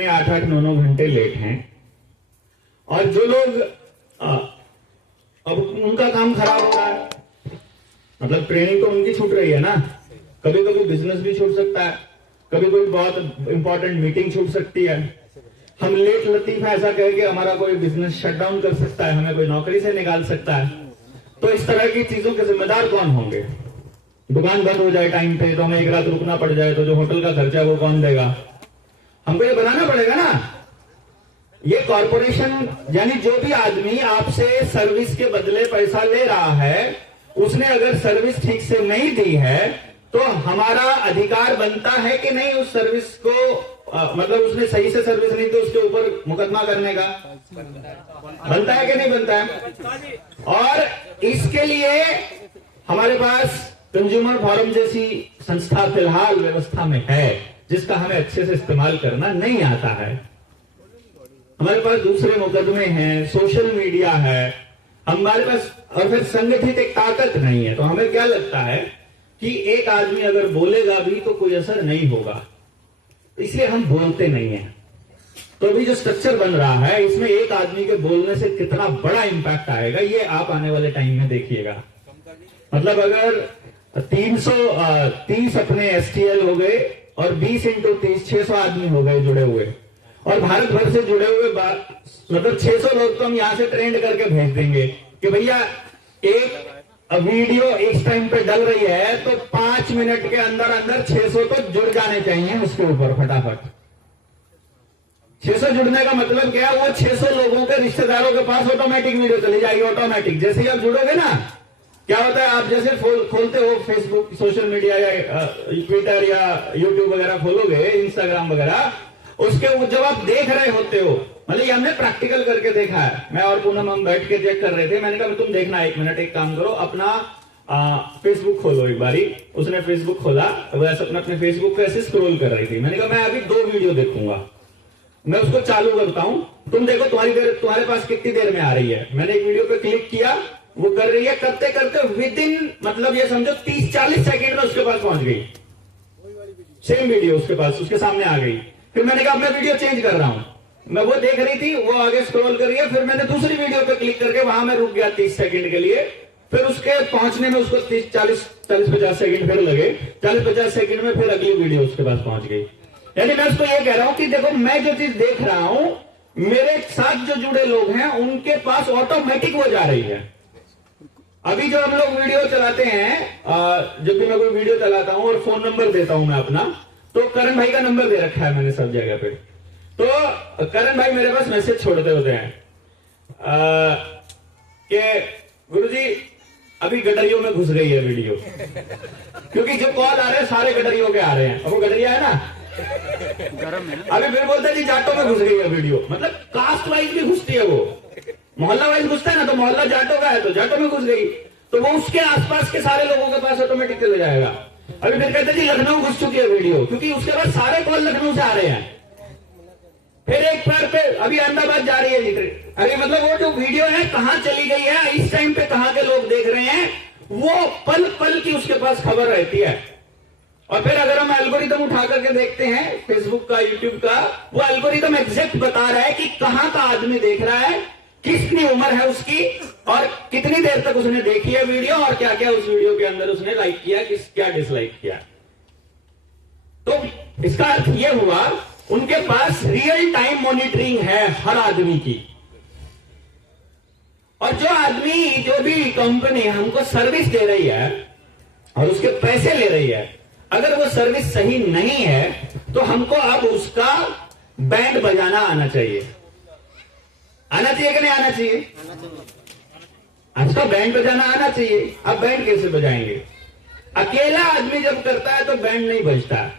8 8 9 9 घंटे लेट हैं और जो लोग अब उनका काम खराब हो रहा है, मतलब ट्रेनिंग तो उनकी छूट रही है ना। कभी कभी बिजनेस भी छूट सकता है, कभी कोई बहुत इंपॉर्टेंट मीटिंग छूट सकती है। हम लेट लतीफ ऐसा कहे कि हमारा कोई बिजनेस शट डाउन कर सकता है, हमें कोई नौकरी से निकाल सकता है। तो इस तरह की चीजों के जिम्मेदार कौन होंगे? दुकान बंद हो जाए टाइम पे तो हमें एक रात रुकना पड़ जाए तो जो होटल का खर्चा है वो कौन देगा? हमको ये बनाना पड़ेगा ना। ये कॉरपोरेशन यानी जो भी आदमी आपसे सर्विस के बदले पैसा ले रहा है, उसने अगर सर्विस ठीक से नहीं दी है तो हमारा अधिकार बनता है कि नहीं उस सर्विस को मतलब उसने सही से सर्विस नहीं दी उसके ऊपर मुकदमा करने का बनता है कि नहीं बनता है। और इसके लिए हमारे पास कंज्यूमर फोरम जैसी संस्था फिलहाल व्यवस्था में है, जिसका हमें अच्छे से इस्तेमाल करना नहीं आता है। हमारे पास दूसरे मुकदमे हैं, सोशल मीडिया है, हमारे पास और फिर संगठित एक ताकत नहीं है। तो हमें क्या लगता है कि एक आदमी अगर बोलेगा भी तो कोई असर नहीं होगा, इसलिए हम बोलते नहीं हैं। तो अभी जो स्ट्रक्चर बन रहा है इसमें एक आदमी के बोलने से कितना बड़ा इंपैक्ट आएगा ये आप आने वाले टाइम में देखिएगा। मतलब अगर 330 अपने एसटीएल हो गए और 20 × 30 600 आदमी हो गए जुड़े हुए, और भारत भर से जुड़े हुए मतलब 600 लोग तो हम यहां से ट्रेंड करके भेज देंगे कि भैया एक वीडियो इस टाइम पे डल रही है तो 5 मिनट के अंदर अंदर 600 तो जुड़ जाने चाहिए उसके ऊपर फटाफट। 600 जुड़ने का मतलब क्या है? वो 600 लोगों के रिश्तेदारों के पास ऑटोमेटिक वीडियो चली जाएगी। ऑटोमेटिक जैसे ही आप जुड़ोगे ना, क्या होता है, आप जैसे खोलते हो फेसबुक, सोशल मीडिया या ट्विटर या यूट्यूब वगैरह खोलोगे, इंस्टाग्राम वगैरह, उसके जब आप देख रहे होते हो, मतलब ये हमने प्रैक्टिकल करके देखा है। मैं और पूनम हम बैठ के चेक कर रहे थे, मैंने कहा तुम देखना 1 मिनट, एक काम करो, अपना फेसबुक खोलो एक बारी। उसने फेसबुक खोला, वैसे अपने फेसबुक पे ऐसे स्क्रॉल कर रही थी। मैंने कहा मैं अभी 2 वीडियो देखूंगा, मैं उसको चालू करता हूं, तुम देखो तुम्हारे पास कितनी देर में आ रही है। मैंने एक वीडियो पे क्लिक किया, वो कर रही है, करते करते विद इन मतलब ये समझो 30-40 सेकेंड में उसके पास पहुंच गई। सेम वीडियो उसके पास, उसके सामने आ गई। फिर मैंने कहा मैं वीडियो चेंज कर रहा हूं, मैं वो देख रही थी, वो आगे स्क्रॉल कर रही है, फिर मैंने दूसरी वीडियो पे क्लिक करके वहां मैं रुक गया 30 सेकंड के लिए। फिर उसके पहुंचने में उसको 40-50 सेकंड फिर लगे, 40-50 सेकंड में फिर अगली वीडियो उसके पास पहुंच गई। यानी मैं उसको ये कह रहा हूं कि देखो मैं जो चीज देख रहा हूं, मेरे साथ जो जुड़े लोग हैं उनके पास ऑटोमेटिक वो जा रही है। अभी जो हम लोग वीडियो चलाते हैं, जब भी मैं कोई वीडियो चलाता हूं और फोन नंबर देता हूं मैं अपना, तो करण भाई का नंबर दे रखा है मैंने सब जगह पे। तो करण भाई मेरे पास मैसेज छोड़ते होते हैं कि गुरुजी अभी गडरियों में घुस गई है वीडियो, क्योंकि जो कॉल आ रहे हैं सारे गडरियों के आ रहे हैं। अब वो गडरिया है ना, अभी फिर बोलते हैं जी जाटों में घुस गई है वीडियो। मतलब कास्ट वाइज भी घुसती है, वो मोहल्ला वाइज घुसता है ना, तो मोहल्ला जाटों का है तो जाटों में घुस गई, तो वो उसके आसपास के सारे लोगों के पास ऑटोमेटिक चले जाएगा। अभी फिर कहते जी लखनऊ घुस चुकी है वीडियो, क्योंकि उसके बाद सारे कॉल लखनऊ से आ रहे हैं। फिर एक बार पे अभी अहमदाबाद जा रही है। अरे मतलब वो जो वीडियो है कहां चली गई है, इस टाइम पे कहां के लोग देख रहे हैं, वो पल पल की उसके पास खबर रहती है। और फिर अगर हम एल्गोरिदम उठा करके देखते हैं फेसबुक का, यूट्यूब का, वो एल्गोरिदम एग्जैक्ट बता रहा है कि कहां का आदमी देख रहा है, कितनी उम्र है उसकी, और कितनी देर तक उसने देखी है वीडियो, और क्या क्या उस वीडियो के अंदर उसने लाइक किया, क्या डिसलाइक किया। तो इसका अर्थ यह हुआ उनके पास रियल टाइम मॉनिटरिंग है हर आदमी की। और जो आदमी, जो भी कंपनी हमको सर्विस दे रही है और उसके पैसे ले रही है, अगर वो सर्विस सही नहीं है तो हमको अब उसका बैंड बजाना आना चाहिए। आना चाहिए कि नहीं आना चाहिए? आज का बैंड बजाना आना चाहिए। अब बैंड कैसे बजाएंगे? अकेला आदमी जब करता है तो बैंड नहीं बजता।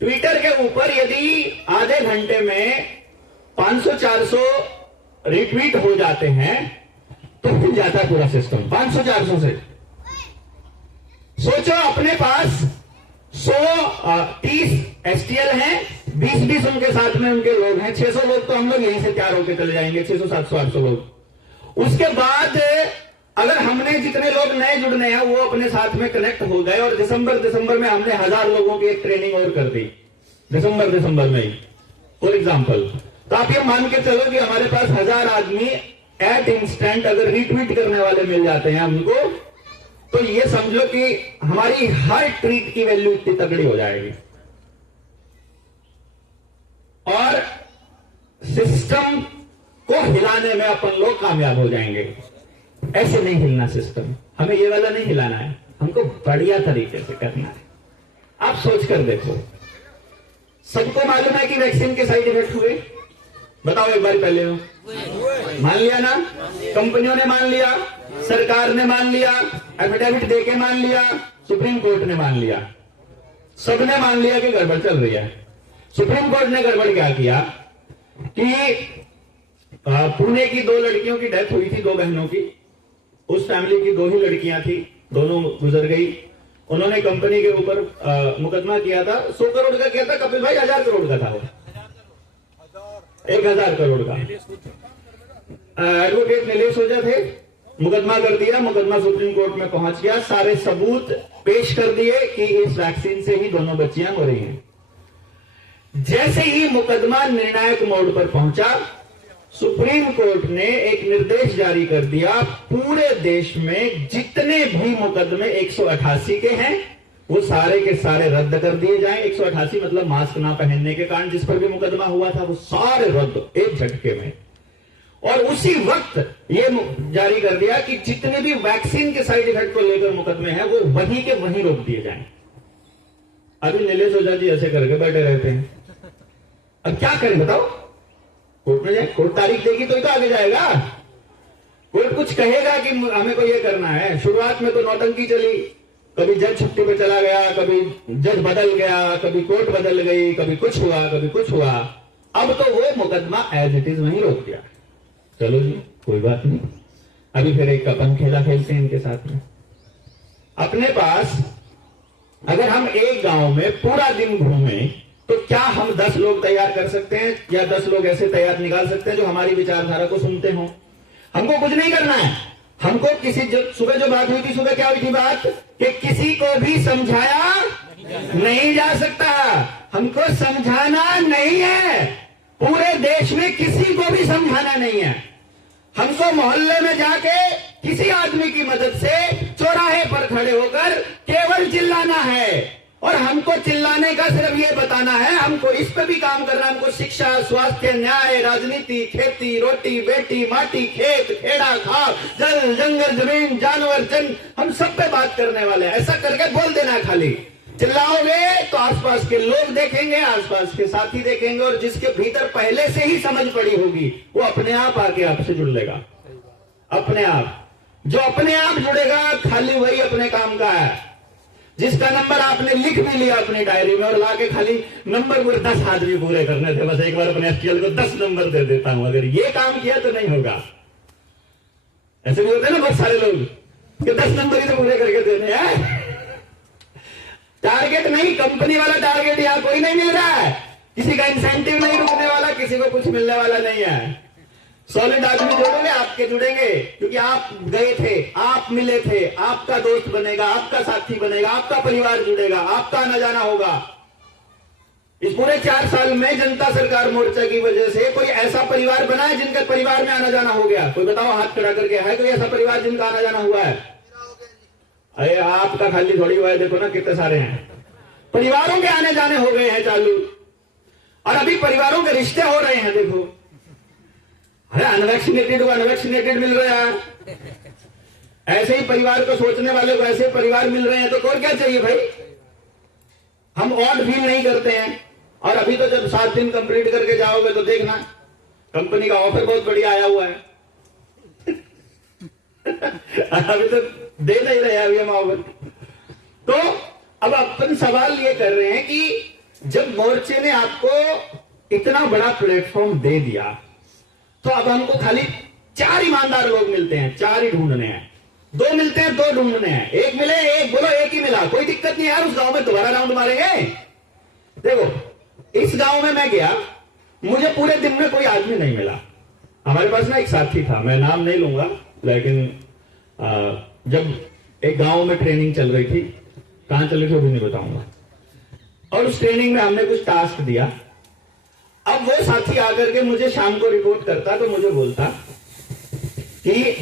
ट्विटर के ऊपर यदि आधे घंटे में 500-400 रिट्वीट हो जाते हैं तो खुल जाता है पूरा सिस्टम 500-400 से। सोचो अपने पास 130 एसटीएल हैं, 20-20 उनके साथ में उनके लोग हैं, 600 लोग तो हम लोग यहीं से तैयार होकर चले जाएंगे, 600-700-800 लोग। उसके बाद अगर हमने जितने लोग नए जुड़ने हैं वो अपने साथ में कनेक्ट हो गए, और दिसंबर में हमने 1000 लोगों की एक ट्रेनिंग और कर दी, दिसंबर में ही फॉर एग्जाम्पल। तो आप ये मान के चलो कि हमारे पास 1000 आदमी एट इंस्टेंट अगर रीट्वीट करने वाले मिल जाते हैं हमको, तो ये समझो कि हमारी हर ट्वीट की वैल्यू इतनी तगड़ी हो जाएगी और सिस्टम को हिलाने में अपन लोग कामयाब हो जाएंगे। ऐसे नहीं हिलना सिस्टम, हमें ये वाला नहीं हिलाना है, हमको बढ़िया तरीके से करना है। आप सोच कर देखो, सबको मालूम है कि वैक्सीन के साइड इफेक्ट हुए, बताओ एक बार पहले हो मान लिया ना, कंपनियों ने मान लिया, सरकार ने मान लिया, एफिडेविट देके मान लिया, सुप्रीम कोर्ट ने मान लिया, सबने मान लिया कि गड़बड़ चल रही है। सुप्रीम कोर्ट ने गड़बड़ क्या किया कि पुणे की 2 लड़कियों की डेथ हुई थी, 2 बहनों की, उस फैमिली की 2 ही लड़कियां थी, दोनों गुजर गई। उन्होंने कंपनी के ऊपर मुकदमा किया था, 100 करोड़ का किया था, कपिल भाई 1000 करोड़ का था वो, 1000 करोड़ का। एडवोकेट नीलेश ओझा थे, मुकदमा कर दिया, मुकदमा सुप्रीम कोर्ट में पहुंच गया, सारे सबूत पेश कर दिए कि इस वैक्सीन से ही दोनों बच्चियां मरी हैं। जैसे ही मुकदमा निर्णायक मोड पर पहुंचा, सुप्रीम कोर्ट ने एक निर्देश जारी कर दिया, पूरे देश में जितने भी मुकदमे 188 के हैं वो सारे के सारे रद्द कर दिए जाएं। 188 मतलब मास्क ना पहनने के कारण जिस पर भी मुकदमा हुआ था वो सारे रद्द एक झटके में। और उसी वक्त ये जारी कर दिया कि जितने भी वैक्सीन के साइड इफेक्ट को लेकर मुकदमे हैं वो वहीं के वहीं रोक दिए जाएं। अभी नीलेश ओझा जी ऐसे करके बैठे रहते हैं, अब क्या करें बताओ? कोर्ट में जाए, कोर्ट तारीख देगी तो ही तो आगे जाएगा। कोर्ट कुछ कहेगा कि हमें को ये करना है। शुरुआत में तो नौटंकी चली, कभी जज छुट्टी पे चला गया, कभी जज बदल गया, कभी कोर्ट बदल गई, कभी कुछ हुआ, कभी कुछ हुआ। अब तो वो मुकदमा एज इट इज वहीं रोक दिया। चलो जी कोई बात नहीं, अभी फिर एक अपन खेला खेलते हैं इनके साथ में। अपने पास अगर हम एक गांव में पूरा दिन घूमें तो क्या हम 10 लोग तैयार कर सकते हैं, या 10 लोग ऐसे तैयार निकाल सकते हैं जो हमारी विचारधारा को सुनते हो? हमको कुछ नहीं करना है, हमको किसी सुबह जो बात हुई थी, सुबह क्या हुई थी बात कि किसी को भी समझाया नहीं जा सकता, हमको समझाना नहीं है, पूरे देश में किसी को भी समझाना नहीं है। हमको मोहल्ले में जाके किसी आदमी की मदद से चौराहे पर खड़े होकर केवल चिल्लाना है, और हमको चिल्लाने का सिर्फ ये बताना है, हमको इस पे भी काम करना है। हमको शिक्षा, स्वास्थ्य, न्याय, राजनीति, खेती, रोटी, बेटी, माटी, खेत, खेड़ा, खाल, जल, जंगल, जमीन, जानवर, जन, हम सब पे बात करने वाले हैं। ऐसा करके बोल देना है। खाली चिल्लाओगे तो आसपास के लोग देखेंगे, आसपास के साथी देखेंगे, और जिसके भीतर पहले से ही समझ पड़ी होगी वो अपने आप आके आपसे जुड़ लेगा। अपने आप, जो अपने आप जुड़ेगा खाली वही अपने काम का है। जिसका नंबर आपने लिख भी लिया अपनी डायरी में और लाके खाली नंबर पूरे 10 आदमी पूरे करने थे, बस एक बार अपने एसटीएल को 10 नंबर दे देता हूं, अगर ये काम किया तो नहीं होगा। ऐसे भी होते हैं ना बहुत सारे लोग कि 10 नंबर ही तो पूरे करके देने हैं। टारगेट नहीं, कंपनी वाला टारगेट यहां कोई नहीं मिल रहा है, किसी का इंसेंटिव नहीं रुकने वाला, किसी को कुछ मिलने वाला नहीं है। सॉलिड आदमी जोड़ोगे आपके जुड़ेंगे, क्योंकि आप गए थे, आप मिले थे, आपका दोस्त बनेगा, आपका साथी बनेगा, आपका परिवार जुड़ेगा, आपका आना जाना होगा। इस पूरे 4 साल में जनता सरकार मोर्चा की वजह से कोई ऐसा परिवार बना है जिनके परिवार में आना जाना हो गया? कोई बताओ हाथ खड़ा करके, है कोई ऐसा परिवार जिनका आना जाना हुआ है? अरे आपका खाली थोड़ी हुआ है, देखो ना कितने सारे हैं। परिवारों के आने जाने हो गए हैं चालू, और अभी परिवारों के रिश्ते हो रहे हैं। देखो, अरे अनवैक्सीनेटेड को अनवैक्सीनेटेड मिल रहा है, ऐसे ही परिवार को सोचने वाले को ऐसे परिवार मिल रहे हैं, तो और क्या चाहिए भाई? हम ऑड फील नहीं करते हैं। और अभी तो जब 7 दिन कंप्लीट करके जाओगे तो देखना कंपनी का ऑफर बहुत बढ़िया आया हुआ है। अभी तो दे नहीं रहे अभी हम ऑफर। तो अब अपन सवाल ये कर रहे हैं कि जब मोर्चे ने आपको इतना बड़ा प्लेटफॉर्म दे दिया, तो अब हमको खाली 4 ईमानदार लोग मिलते हैं, 4 ही ढूंढने हैं। 2 मिलते हैं, 2 ढूंढने हैं। एक मिले, एक बोलो एक ही मिला, कोई दिक्कत नहीं यार, उस गांव में दोबारा राउंड मारेंगे। देखो, इस गांव में मैं गया, मुझे पूरे दिन में कोई आदमी नहीं मिला। हमारे पास ना एक साथी था, मैं नाम नहीं लूंगा, लेकिन जब एक गांव में ट्रेनिंग चल रही थी, कहां चल रही थी वो भी नहीं बताऊंगा, और उस ट्रेनिंग में हमने कुछ टास्क दिया। अब वो साथी आकर के मुझे शाम को रिपोर्ट करता तो मुझे बोलता कि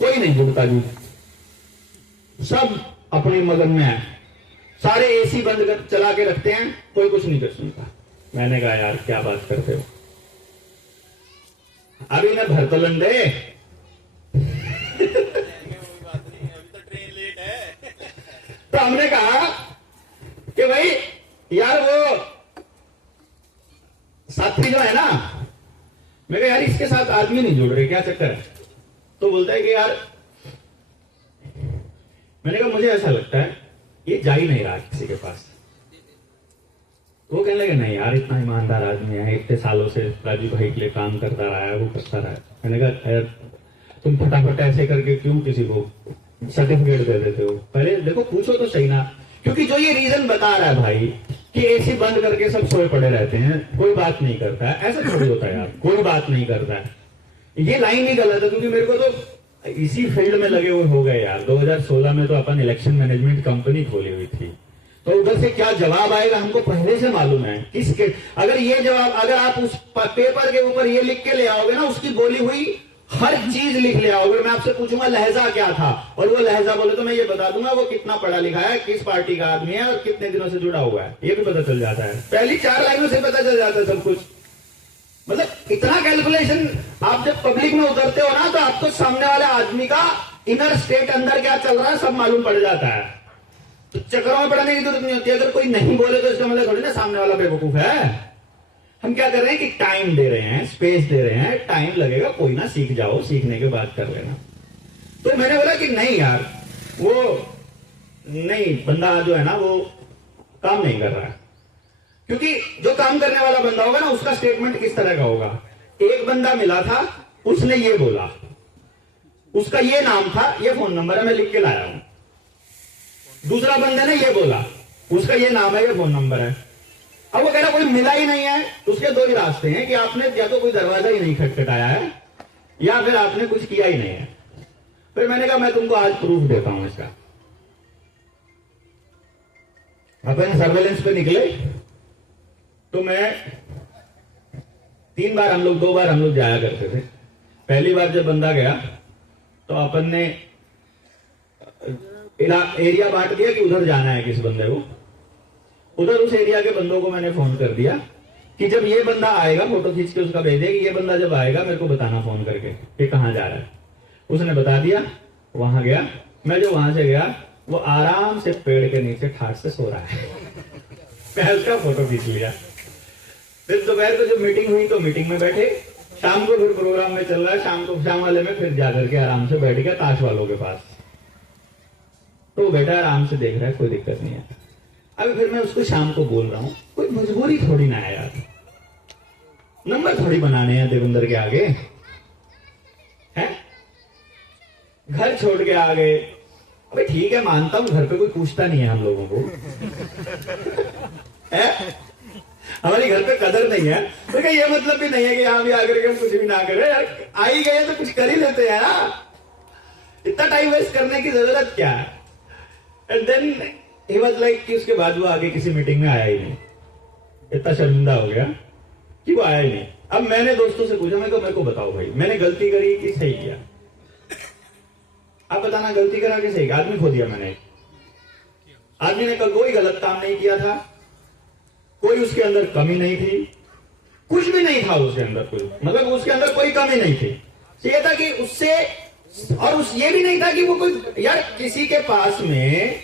कोई नहीं जुड़ता जी, सब अपनी मगन में है, सारे एसी बंद कर चला के रखते हैं, कोई कुछ नहीं कर सुनता। मैंने कहा यार क्या बात करते हो, अभी इन्हें भर तो लन दे। तो हमने कहा कि भाई यार वो साथी जो है ना, मैं कहा यार इसके साथ आदमी नहीं जुड़ रहे, क्या चक्कर है? तो बोलता है कि यार, मैंने कहा मुझे ऐसा लगता है ये जा ही नहीं रहा किसी के पास। वो कहने लगे नहीं यार इतना ईमानदार आदमी है, इतने सालों से राजू भाई के लिए काम करता रहा है, वो करता रहा है। मैंने कहा यार तुम फटाफट ऐसे करके क्यों किसी को सर्टिफिकेट दे देते हो, पहले देखो पूछो तो सही ना। क्योंकि जो ये रीजन बता रहा है भाई कि एसी बंद करके सब सोए पड़े रहते हैं, कोई बात नहीं करता है, ऐसा थोड़ी होता है यार, कोई बात नहीं करता है, ये लाइन ही गलत है। क्योंकि मेरे को तो इसी फील्ड में लगे हुए हो गए यार। 2016 में तो अपन इलेक्शन मैनेजमेंट कंपनी खोली हुई थी, तो उधर से क्या जवाब आएगा हमको पहले से मालूम है। किसके अगर ये जवाब, अगर आप उस पेपर के ऊपर ये लिख के ले आओगे ना, उसकी बोली हुई हर चीज लिख ले आओगे, मैं आपसे पूछूंगा लहजा क्या था, और वो लहजा बोले तो मैं ये बता दूंगा वो कितना पढ़ा लिखा है, किस पार्टी का आदमी है और कितने दिनों से जुड़ा हुआ है, ये भी पता चल जाता है। पहली 4 लाइनों से पता चल जाता है सब कुछ। मतलब इतना कैलकुलेशन आप जब पब्लिक में उतरते हो ना, तो आपको सामने वाले आदमी का इनर स्टेट अंदर क्या चल रहा है सब मालूम पड़ जाता है। तो चक्करों में पड़ने की जरूरत नहीं होती। अगर कोई नहीं बोले तो इसका मतलब थोड़ी ना सामने वाला बेवकूफ है। हम क्या कर रहे हैं कि टाइम दे रहे हैं, स्पेस दे रहे हैं, टाइम लगेगा, कोई ना, सीख जाओ, सीखने के बाद कर लेना। तो मैंने बोला कि नहीं यार, वो नहीं, बंदा जो है ना वो काम नहीं कर रहा है। क्योंकि जो काम करने वाला बंदा होगा ना, उसका स्टेटमेंट किस तरह का होगा। एक बंदा मिला था, उसने ये बोला, उसका ये नाम था, ये फोन नंबर है, मैं लिख के लाया हूं। दूसरा बंदे ने ये बोला, उसका ये नाम है, ये फोन नंबर है। अब वो कह रहा कोई मिला ही नहीं है। उसके 2 ही रास्ते हैं कि आपने या तो कोई दरवाजा ही नहीं खटखटाया है, या फिर आपने कुछ किया ही नहीं है। फिर मैंने कहा मैं तुमको आज प्रूफ देता हूं इसका। अपन सर्वेलेंस पे निकले तो मैं 3 बार हम लोग, 2 बार हम लोग जाया करते थे। पहली बार जब बंदा गया तो अपन ने एरिया बांट दिया कि उधर जाना है किस बंदे को। उधर उस एरिया के बंदों को मैंने फोन कर दिया कि जब ये बंदा आएगा, फोटो खींच के उसका भेज दे कि ये बंदा जब आएगा मेरे को बताना फोन करके कि कहां जा रहा है। उसने बता दिया, वहां गया। मैं जो वहां से गया वो आराम से पेड़ के नीचे ठाट से सो रहा है। मैं उसका फोटो खींच लिया। फिर दोपहर को जब मीटिंग हुई तो मीटिंग में बैठे, शाम को फिर प्रोग्राम में चल रहा है, शाम वाले में फिर जाकर के आराम से बैठ गया ताश वालों के पास। तो वो बैठा आराम से देख रहा है, कोई दिक्कत नहीं है। अभी फिर मैं उसको शाम को बोल रहा हूं, कोई मजबूरी थोड़ी ना है यार, नंबर थोड़ी बनाने हैं देवेंद्र के आगे है, घर छोड़ के आ गए। अबे ठीक है, मानता हूं घर पे कोई पूछता नहीं है हम लोगों को है? हमारी घर पे कदर नहीं है, तो क्या ये मतलब भी नहीं है कि यहां भी आकर के हम कुछ भी ना करें यार, आ ही गए तो कुछ कर ही लेते हैं ना, इतना टाइम वेस्ट करने की जरूरत क्या है। And then he was like कि उसके बाद वो आगे किसी मीटिंग में आया ही नहीं। इतना शर्मिंदा हो गया कि वो आया ही नहीं। अब मैंने दोस्तों से पूछा, मेरे को बताओ भाई, मैंने गलती करी कि सही किया? आप बताना, गलती करा कि सही? आदमी खो दिया मैंने। आदमी ने कोई गलत काम नहीं किया था, कोई उसके अंदर कमी नहीं थी, कुछ भी नहीं था उसके अंदर, कोई मतलब उसके अंदर कोई कमी नहीं थी। ये था कि उससे, और उस ये भी नहीं था कि वो कोई यार किसी के पास में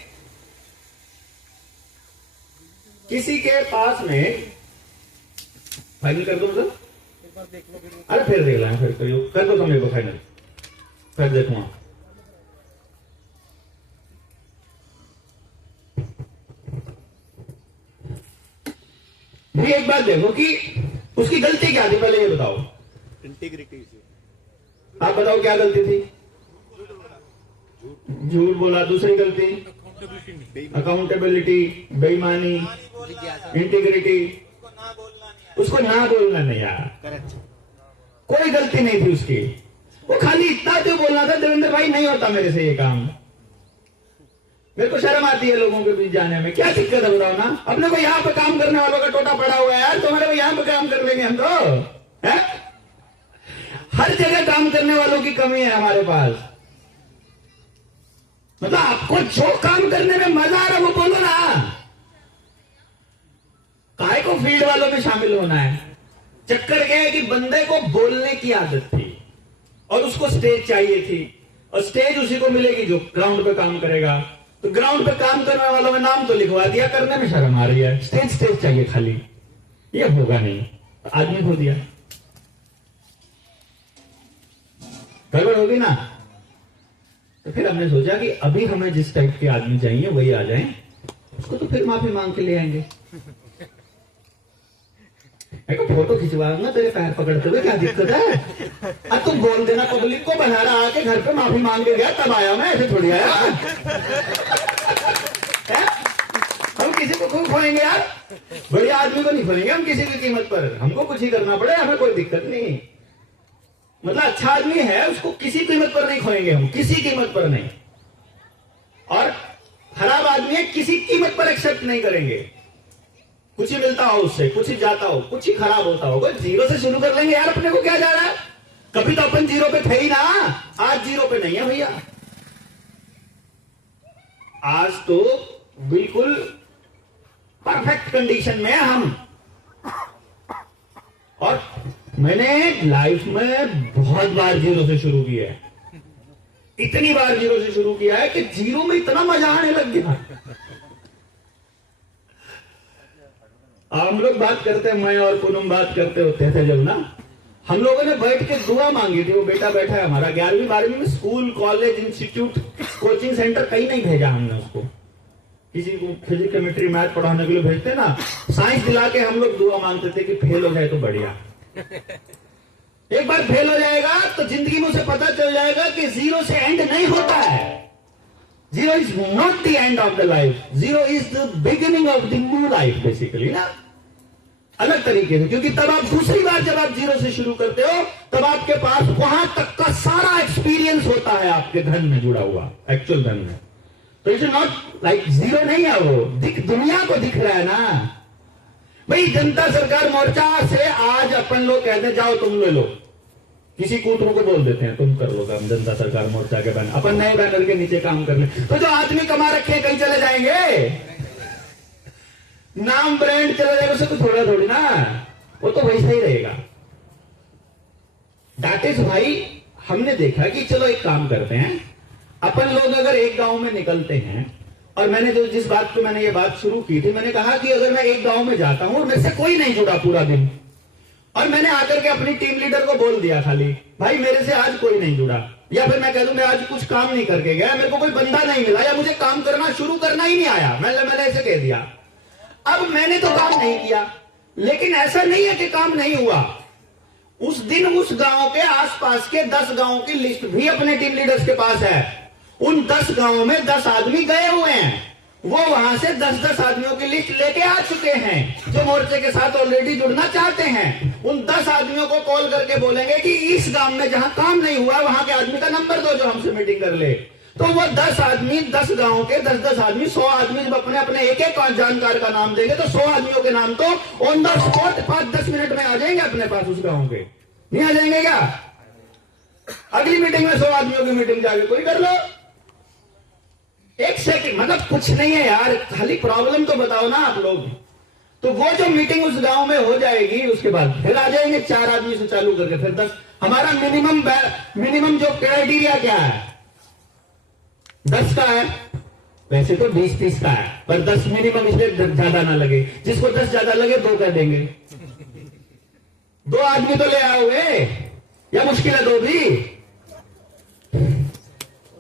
फाइनल कर दो सर, अरे फिर देख लें, फिर कर दो मेरे को फाइनल, फिर देखूंगा। भी एक बात देखो कि उसकी गलती क्या थी, पहले ये बताओ। इंटीग्रिटी से आप बताओ क्या गलती थी? झूठ बोला। दूसरी गलती अकाउंटेबिलिटी, बेईमानी, इंटीग्रिटी, उसको ना बोलना नहीं आया। कोई गलती नहीं थी उसकी, वो खाली इतना तो बोलना था, देवेंद्र भाई नहीं होता मेरे से ये काम। मेरे को शर्म आती है लोगों के बीच जाने में। क्या दिक्कत है बताओ ना? अपने को यहाँ पे काम करने वालों का टोटा पड़ा हुआ है यार, तुम्हारे को यहाँ पे काम कर लेंगे हम तो है? हर जगह काम करने वालों की कमी है हमारे पास। मतलब आपको जो काम करने में मजा आ रहा है वो बोलो ना। काय को फील्ड वालों में शामिल होना है? चक्कर क्या है कि बंदे को बोलने की आदत थी और उसको स्टेज चाहिए थी, और स्टेज उसी को मिलेगी जो ग्राउंड पे काम करेगा। तो ग्राउंड पे काम करने वालों में नाम तो लिखवा दिया, करने में शर्म आ रही है। स्टेज चाहिए खाली, ये होगा नहीं। आदमी खो दिया, गड़बड़ होगी ना। तो फिर हमने सोचा कि अभी हमें जिस टाइप के आदमी चाहिए वही आ जाएं, उसको तो फिर माफी मांग के ले आएंगे। एक फोटो खिंचवाऊंगा तेरे पैर पकड़ते हुए, क्या दिक्कत है? अब तुम बोल देना पब्लिक को, बहारा आके घर पे माफी मांग के गया तब आया मैं, ऐसे थोड़ी आया। हम किसी को खूब खोएंगे यार? बढ़िया आदमी को नहीं खोएंगे हम किसी भी कीमत पर। हमको कुछ ही करना पड़े, हमें कोई दिक्कत नहीं। मतलब अच्छा आदमी है उसको किसी कीमत पर नहीं खोएंगे हम, किसी कीमत पर नहीं। और खराब आदमी है किसी कीमत पर एक्सेप्ट नहीं करेंगे। कुछ ही मिलता हो उससे, कुछ ही जाता हो, कुछ ही खराब होता हो, जीरो से शुरू कर लेंगे यार। अपने को क्या जा रहा है? कभी तो अपन जीरो पे थे ही ना, आज जीरो पे नहीं है भैया। आज तो बिल्कुल परफेक्ट कंडीशन में हम। और मैंने लाइफ में बहुत बार जीरो से शुरू किया है, इतनी बार जीरो से शुरू किया है कि जीरो में इतना मजा आने लग गया। हम लोग बात करते हैं, मैं और पूनम बात करते होते थे जब ना, हम लोगों ने बैठ के दुआ मांगी थी। वो बेटा बैठा है हमारा 11वीं 12वीं में, school college institute coaching centre कहीं नहीं भेजा हमने उसको। किसी को फिजिक्स केमिस्ट्री मैथ पढ़ाने के लिए भेजते ना, साइंस दिला के हम लोग दुआ मांगते थे कि फेल हो जाए तो बढ़िया। एक बार फेल हो जाएगा तो जिंदगी में उसे पता चल जाएगा कि जीरो से एंड नहीं होता है। Zero is not the end of the life, zero is the beginning of the new life basically ना, अलग तरीके से। क्योंकि तब आप दूसरी बार जब आप जीरो से शुरू करते हो तब आपके पास वहां तक का सारा एक्सपीरियंस होता है आपके धन में जुड़ा हुआ, एक्चुअल धन में। तो इट्स नॉट लाइक जीरो नहीं है वो, दुनिया को दिख रहा है ना भाई। जनता सरकार मोर्चा से आज अपन लोग कहते जाओ तुम ले लो, किसी कूटरों को बोल देते हैं तुम कर लो काम जनता सरकार मोर्चा के बैनर, अपन नए बैनर के नीचे काम कर ले। तो जो आदमी कमा रखे हैं कहीं चले जाएंगे, नाम ब्रांड चला जाएगा, उसे तो थोड़ा थोड़ी ना, वो तो वैसा ही रहेगा। दैट इज भाई हमने देखा कि चलो एक काम करते हैं, अपन लोग अगर एक गांव में निकलते हैं, और मैंने जो जिस बात पे मैंने ये बात शुरू की थी, मैंने कहा कि अगर मैं एक गांव में जाता हूं और मेरे से कोई नहीं जुड़ा पूरा दिन, और मैंने आकर के अपनी टीम लीडर को बोल दिया खाली भाई मेरे से आज कोई नहीं जुड़ा, या फिर मैं कह दूं मैं आज कुछ काम नहीं करके गया, मेरे को कोई बंदा नहीं मिला, या मुझे काम करना शुरू करना ही नहीं आया, मैंने ऐसे कह दिया। अब मैंने तो काम नहीं किया, लेकिन ऐसा नहीं है कि काम नहीं हुआ। उस दिन उस गांव के आसपास के 10 गांवों की लिस्ट भी अपने टीम लीडर्स के पास है। उन 10 गांवों में 10 आदमी गए हुए हैं, वो वहां से 10-10 आदमियों की लिस्ट लेके आ चुके हैं जो मोर्चे के साथ ऑलरेडी जुड़ना चाहते हैं। उन 10 आदमियों को कॉल करके बोलेंगे कि इस गांव में जहां काम नहीं हुआ वहां के आदमी का नंबर दो जो हमसे मीटिंग कर ले। तो वो 10 आदमी, 10 गांव के 10-10 आदमी, 100 आदमी जब अपने अपने एक-एक जानकार का नाम देंगे तो 100 आदमियों के नाम तो ऑन द स्पॉट 5-10 मिनट में आ जाएंगे अपने पास उस गांव के। नहीं आ जाएंगे क्या? अगली मीटिंग में 100 आदमियों की मीटिंग जाके कोई कर लो, 1 सेकंड, मतलब कुछ नहीं है यार, खाली प्रॉब्लम तो बताओ ना आप लोग। तो वो जो मीटिंग उस गांव में हो जाएगी, उसके बाद फिर आ जाएंगे 4 आदमी से चालू करके, फिर 10। हमारा मिनिमम जो क्राइटेरिया क्या है? 10 का है, वैसे तो 20-30 का है, पर 10 मिनिमम इसलिए ज्यादा ना लगे। जिसको 10 ज्यादा लगे 2 कह देंगे। 2 आदमी तो ले आओगे, या मुश्किल है 2 भी?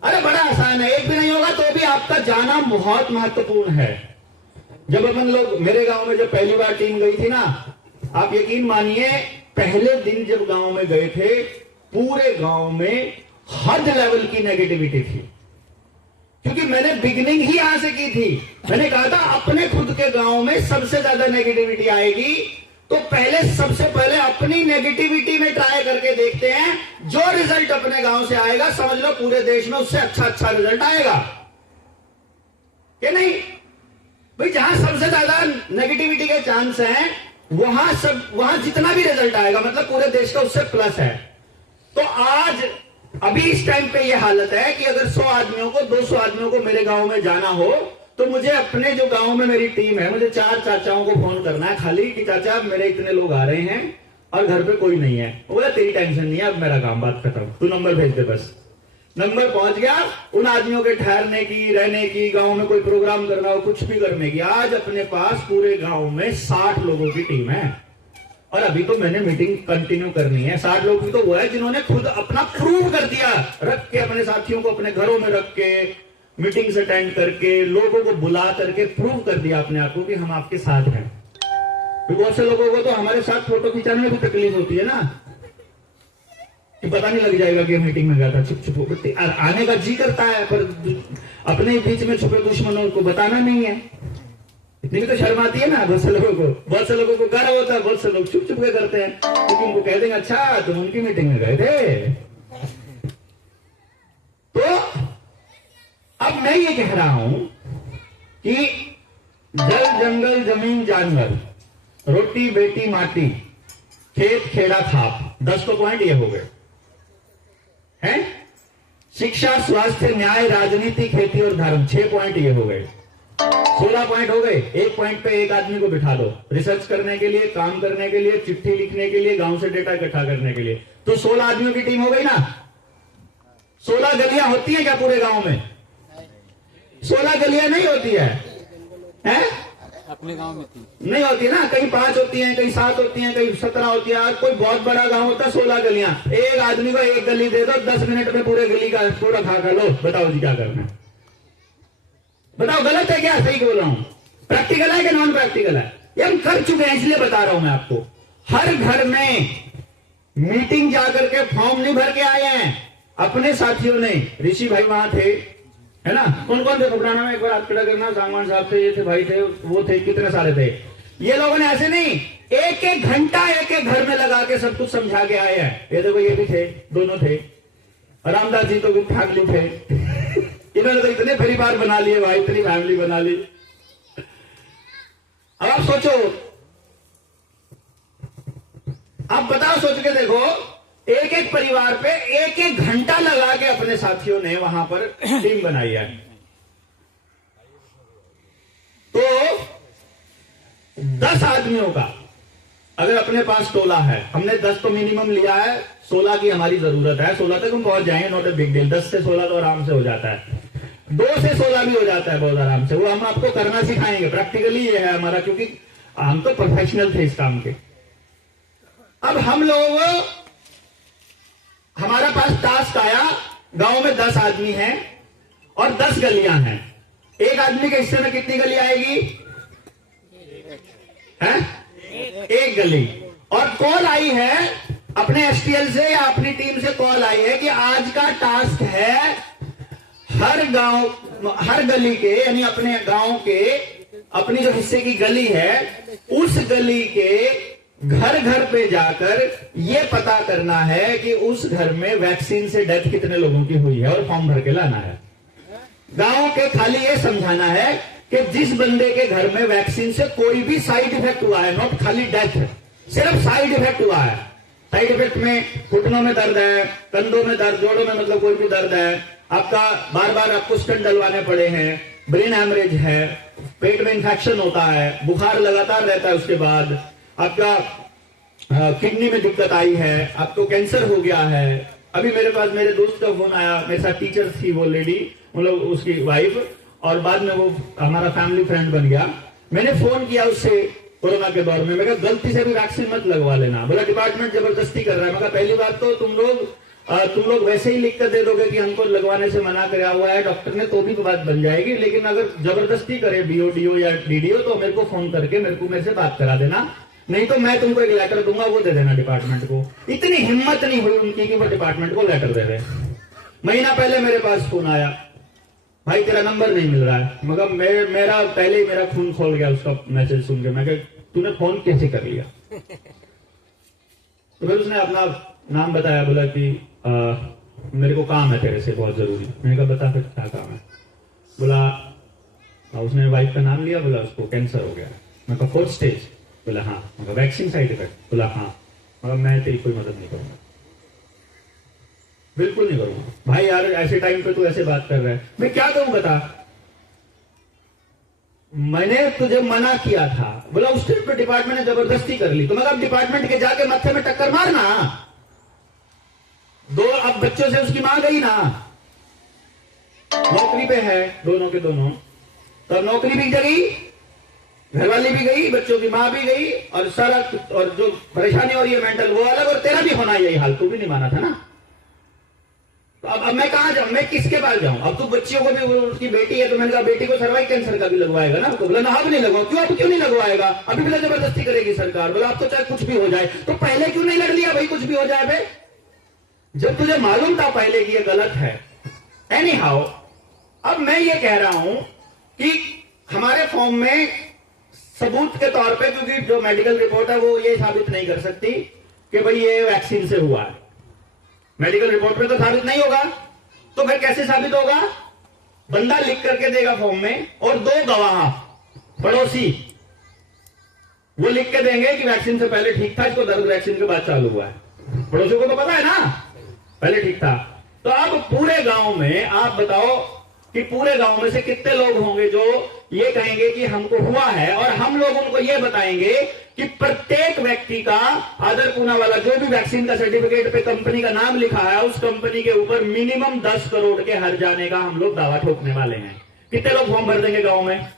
अरे बड़ा आसान है, एक भी नहीं होगा तो भी आपका जाना बहुत महत्वपूर्ण है। जब अपन लोग मेरे गांव में जब पहली बार टीम गई थी ना, आप यकीन मानिए पहले दिन जब गांव में गए थे, पूरे गांव में हद लेवल की नेगेटिविटी थी। क्योंकि मैंने बिगिनिंग ही यहां से की थी। मैंने कहा था अपने खुद के गांव में सबसे ज्यादा नेगेटिविटी आएगी, तो सबसे पहले अपनी नेगेटिविटी में ट्राई करके देखते हैं। जो रिजल्ट अपने गांव से आएगा समझ लो पूरे देश में उससे अच्छा रिजल्ट आएगा। कि नहीं? भाई जहां सबसे ज्यादा नेगेटिविटी के चांस हैं वहां जितना भी रिजल्ट आएगा मतलब पूरे देश का उससे प्लस है। तो आज अभी इस टाइम पे ये हालत है कि अगर 100 आदमियों को 200 आदमियों को मेरे गांव में जाना हो तो मुझे अपने जो गांव में मेरी टीम है मुझे 4 चाचाओं को फोन करना है खाली कि चाचा मेरे इतने लोग आ रहे हैं और घर पे कोई नहीं है। बोला तेरी टेंशन नहीं है, अब मेरा काम बात खत्म, तू नंबर भेज दे बस। नंबर पहुंच गया, उन आदमियों के ठहरने की, रहने की, गांव में कोई प्रोग्राम करना हो, कुछ भी करने की। आज अपने पास पूरे गांव में 60 लोगों की टीम है और अभी तो मैंने मीटिंग कंटिन्यू करनी है। 60 लोग भी तो वो है जिन्होंने खुद अपना प्रूव कर दिया, रख के अपने साथियों को अपने घरों में रख के मीटिंग्स अटेंड करके लोगों को बुला करके प्रूव कर दिया अपने आप को कि हम आपके साथ हैं। बहुत से लोगों को तो हमारे साथ फोटो खिंचाने में भी तकलीफ होती है ना, कि पता नहीं लग जाएगा कि मीटिंग में गया था, चुप चुप आने का जी करता है पर अपने बीच में छुपे दुश्मनों को बताना नहीं है। इतनी भी तो शर्म आती है ना बहुत से लोगों को। बहुत से लोगों को गर्व होता है, बहुत से लोग चुप चुप के करते हैं क्योंकि उनको कह देंगे अच्छा तुम उनकी मीटिंग में गए थे। तो अब मैं ये कह रहा हूं कि जल जंगल जमीन जानवर, रोटी बेटी माटी, खेत खेड़ा खाप, 10 तो पॉइंट ये हो गए हैं। शिक्षा स्वास्थ्य न्याय राजनीति खेती और धर्म, 6 पॉइंट ये हो गए। 16 पॉइंट हो गए। एक पॉइंट पे एक आदमी को बिठा दो रिसर्च करने के लिए, काम करने के लिए, चिट्ठी लिखने के लिए, गांव से डेटा इकट्ठा करने के लिए, तो 16 आदमियों की टीम हो गई ना। 16 गलियां होती हैं क्या पूरे गांव में? 16 गलियां नहीं होती है, हैं? अपने गांव में नहीं होती ना, कहीं 5 होती हैं, कहीं 7 होती हैं, कहीं 17 होती है। कोई बहुत बड़ा गांव होता है 16 गलियां। एक आदमी को एक गली दे दो, 10 मिनट में पूरे गली का पूरा खा कर लो। बताओ जी क्या करना है? बताओ गलत है क्या, सही बोल रहा हूं? प्रैक्टिकल है कि नॉन प्रैक्टिकल है? ये हम कर चुके हैं इसलिए बता रहा हूं मैं आपको। हर घर में मीटिंग जाकर के फॉर्म नहीं भर के आए हैं अपने साथियों ने। ऋषि भाई वहां थे, है ना? कौन कौन थे पुराना में? एक बार हाथ खड़ा करना। सांगवान साहब थे, ये थे, भाई थे, वो थे, कितने सारे थे। ये लोगों ने ऐसे नहीं, एक एक घंटा एक एक घर में लगा के सब कुछ समझा के आए हैं। ये देखो ये भी थे, दोनों थे, रामदास जी तो भी फैमिली थे। इन्होंने तो इतने परिवार बना लिए भाई, इतनी फैमिली बना ली। अब आप सोचो, आप बताओ, सोच के देखो, एक एक परिवार पे एक एक घंटा लगा के अपने साथियों ने वहां पर टीम बनाई है। तो 10 आदमियों का अगर अपने पास टोला है, हमने 10 तो मिनिमम लिया है, 16 की हमारी जरूरत है। 16 तक हम पहुंच जाएंगे, नॉट ए बिग डील। 10 से 16 तो आराम से हो जाता है, 2 से 16 भी हो जाता है बहुत आराम से। वो हम आपको करना सिखाएंगे, प्रैक्टिकली ये है हमारा, क्योंकि हम तो प्रोफेशनल थे इस काम के। अब हम लोग, हमारा पास टास्क आया, गांव में 10 आदमी हैं और 10 गलियां हैं। एक आदमी के हिस्से में कितनी गली आएगी? है? एक गली। और कॉल आई है अपने एसटीएल से या अपनी टीम से कॉल आई है कि आज का टास्क है हर गांव, हर गली के, यानी अपने गांव के, अपनी जो हिस्से की गली है उस गली के घर घर पे जाकर ये पता करना है कि उस घर में वैक्सीन से डेथ कितने लोगों की हुई है और फॉर्म भर के लाना है। गांव के खाली ये समझाना है कि जिस बंदे के घर में वैक्सीन से कोई भी साइड इफेक्ट हुआ है, नॉट खाली डेथ, सिर्फ साइड इफेक्ट हुआ है। साइड इफेक्ट में घुटनों में दर्द है, कंधों में दर्द, जोड़ों में मतलब कोई भी दर्द है, आपका बार बार आपको स्टेंट डलवाने पड़े हैं, ब्रेन हैमरेज है, पेट में इंफेक्शन होता है, बुखार लगातार रहता है, उसके बाद आपका किडनी में दिक्कत आई है, आपको कैंसर हो गया है। अभी मेरे पास मेरे दोस्त का फोन आया, मेरे साथ टीचर थी वो लेडी, मतलब उसकी वाइफ, और बाद में वो हमारा फैमिली फ्रेंड बन गया। मैंने फोन किया उससे कोरोना के दौर में, मैं कहा गलती से भी वैक्सीन मत लगवा लेना। बोला डिपार्टमेंट जबरदस्ती कर रहा है। मैं कहा पहली बात तो तुम लोग वैसे ही लिख कर दे दोगे कि हमको लगवाने से मना कराया हुआ है डॉक्टर ने, तो भी बात बन जाएगी। लेकिन अगर जबरदस्ती करे बीओडीओ या डीडीओ तो मेरे को फोन करके मेरे से बात करा देना, नहीं तो मैं तुमको एक लेटर दूंगा, वो दे देना डिपार्टमेंट को। इतनी हिम्मत नहीं हुई उनकी कि वो डिपार्टमेंट को लेटर दे दे। महीना पहले मेरे पास फोन आया, भाई तेरा नंबर नहीं मिल रहा है। मगर मेरा पहले ही मेरा खून खोल गया उसका मैसेज सुन के। मैं कहा तूने फोन कैसे कर लिया? तो फिर उसने अपना नाम बताया, बोला कि मेरे को काम है तेरे से बहुत जरूरी। मैंने कहा बता फिर क्या काम है? बोला और उसने वाइफ का नाम लिया, बोला उसको कैंसर हो गया। मैं कहा 4th स्टेज? बोला हाँ। मैं वैक्सीन साइड इफेक्ट? बोला हाँ। मगर मैं तेरी कोई मदद नहीं करूंगा, बिल्कुल नहीं करूंगा। भाई यार ऐसे टाइम पे तू ऐसे बात कर रहा है, मैं क्या करूं बता? मैंने तुझे मना किया था। बोला उस टाइम पे डिपार्टमेंट ने जबरदस्ती कर ली। तो मगर अब डिपार्टमेंट के जाके मत्थे में टक्कर मारना दो। अब बच्चों से उसकी मां गई ना, नौकरी पे है दोनों के दोनों, तो अब नौकरी भी गई, घरवाली भी गई, बच्चों की मां भी गई, और सारा और जो परेशानी हो रही है मेंटल वो अलग, और तेरा भी होना यही हाल। तू भी नहीं माना था ना, तो अब मैं कहां जाऊं? मैं किसके पास जाऊं? अब तू बच्चियों को भी, उसकी बेटी है तो मैंने कहा बेटी को सर्वाइकल कैंसर का भी लगवाएगा ना? तो बोला ना अब नहीं लगवाओ। क्यों? अब क्यों नहीं लगवाएगा? अभी बोला जबरदस्ती करेगी सरकार। बोला अब तो चाहे कुछ भी हो जाए। तो पहले क्यों नहीं लड़ लिया भाई? कुछ भी हो जाए भाई, जब तुझे मालूम था पहले कि ये गलत है। एनी हाउ, अब मैं ये कह रहा हूं कि हमारे फॉर्म में सबूत के तौर पे, क्योंकि जो मेडिकल रिपोर्ट है वो ये साबित नहीं कर सकती कि भाई ये वैक्सीन से हुआ है, मेडिकल रिपोर्ट में तो साबित नहीं होगा। तो फिर कैसे साबित होगा? बंदा लिख करके देगा फॉर्म में, और 2 गवाह पड़ोसी वो लिख के देंगे कि वैक्सीन से पहले ठीक था, इसको दर्द वैक्सीन के बाद चालू हुआ है। पड़ोसियों को तो पता है ना पहले ठीक था। तो अब पूरे गांव में आप बताओ कि पूरे गांव में से कितने लोग होंगे जो ये कहेंगे कि हमको हुआ है, और हम लोग उनको ये बताएंगे कि प्रत्येक व्यक्ति का आदर पूना वाला जो भी वैक्सीन का सर्टिफिकेट पे कंपनी का नाम लिखा है, उस कंपनी के ऊपर मिनिमम 10 करोड़ के हर जाने का हम लोग दावा ठोकने वाले हैं। कितने लोग फॉर्म भर देंगे गांव में?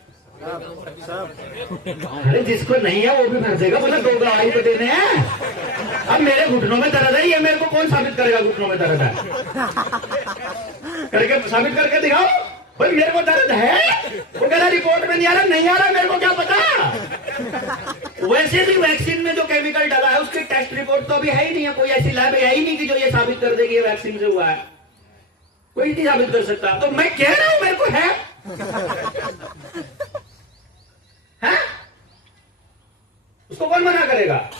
अरे जिसको नहीं है वो भी भर देगा। बोला 2 गवाही तो देने हैं। अब मेरे घुटनों में दर्द है, ये मेरे को कौन साबित करेगा घुटनों में दर्द है? करके साबित करके दिखाओ भाई मेरे को दर्द है। वो कह रहा रिपोर्ट में नहीं आ रहा, नहीं आ रहा, मेरे को क्या पता। वैसे भी वैक्सीन में जो केमिकल डाला है उसकी टेस्ट रिपोर्ट तो अभी है ही नहीं है, कोई ऐसी लैब है ही नहीं कि जो ये साबित कर देगी ये वैक्सीन से हुआ है। कोई नहीं साबित कर सकता। तो मैं कह रहा हूं मेरे को है, उसको कौन मना करेगा?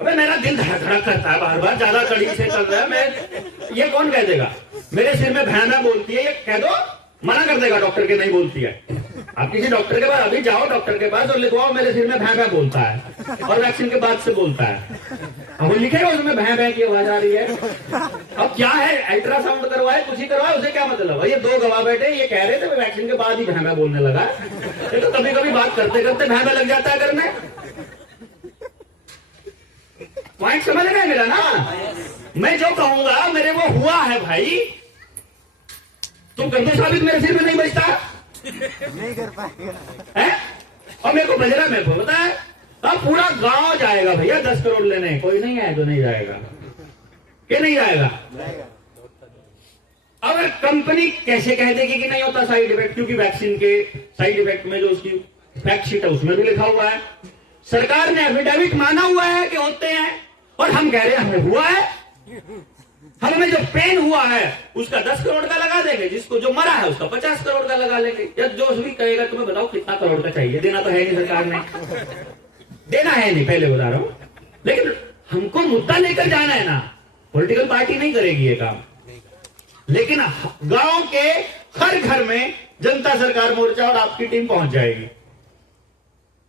अबे मेरा दिल धड़क धड़क करता है बार बार, ज्यादा कड़ी से चल रहा है। मैं ये कौन कह देगा? मेरे सिर में भैंना बोलती है, ये कह दो, मना कर देगा डॉक्टर के नहीं बोलती है। आप किसी डॉक्टर के पास अभी जाओ, डॉक्टर के पास और लिखवाओ मेरे सिर में भैं भैं बोलता है, और वैक्सीन के बाद से बोलता है। अब वो लिखेगा उसमें भैं भैं की आवाज आ रही है। अब क्या है, अल्ट्रासाउंड करवाए, कुछ ही करवाए, उसे क्या मतलब? ये 2 गवाह बैठे ये कह रहे थे वैक्सीन के बाद ही भैं भैं बोलने लगा। ये तो कभी कभी बात करते करते भैं भैं लग जाता है करने। पॉइंट समझ रहे हैं मेरा ना? मैं जो कहूंगा मेरे वो हुआ है भाई, तुम कर दो साबित, मेरे सिर में नहीं बजता, नहीं कर पाएगा है? और मेरे को बज रहा, मेरे को पता है। अब पूरा गांव जाएगा भैया 10 करोड़ लेने, कोई नहीं है तो नहीं जाएगा, कि नहीं जाएगा? अगर कंपनी कैसे कह देगी कि नहीं होता साइड इफेक्ट, क्योंकि वैक्सीन के साइड इफेक्ट में जो उसकी फैक्ट शीट है उसमें भी लिखा हुआ है, सरकार ने एफिडेविट माना हुआ है कि होते हैं, और हम कह रहे हैं हमें हुआ है। हमें जो पेन हुआ है उसका 10 करोड़ का लगा देंगे, जिसको जो मरा है उसका 50 करोड़ का लगा लेंगे। या जो भी कहेगा तुम्हें बताओ कितना करोड़ का चाहिए, देना तो है नहीं सरकार ने, देना है नहीं, पहले बता रहा हूं। लेकिन हमको मुद्दा लेकर जाना है ना, पॉलिटिकल पार्टी नहीं करेगी ये काम। लेकिन गांव के हर घर में जनता सरकार मोर्चा और आपकी टीम पहुंच जाएगी,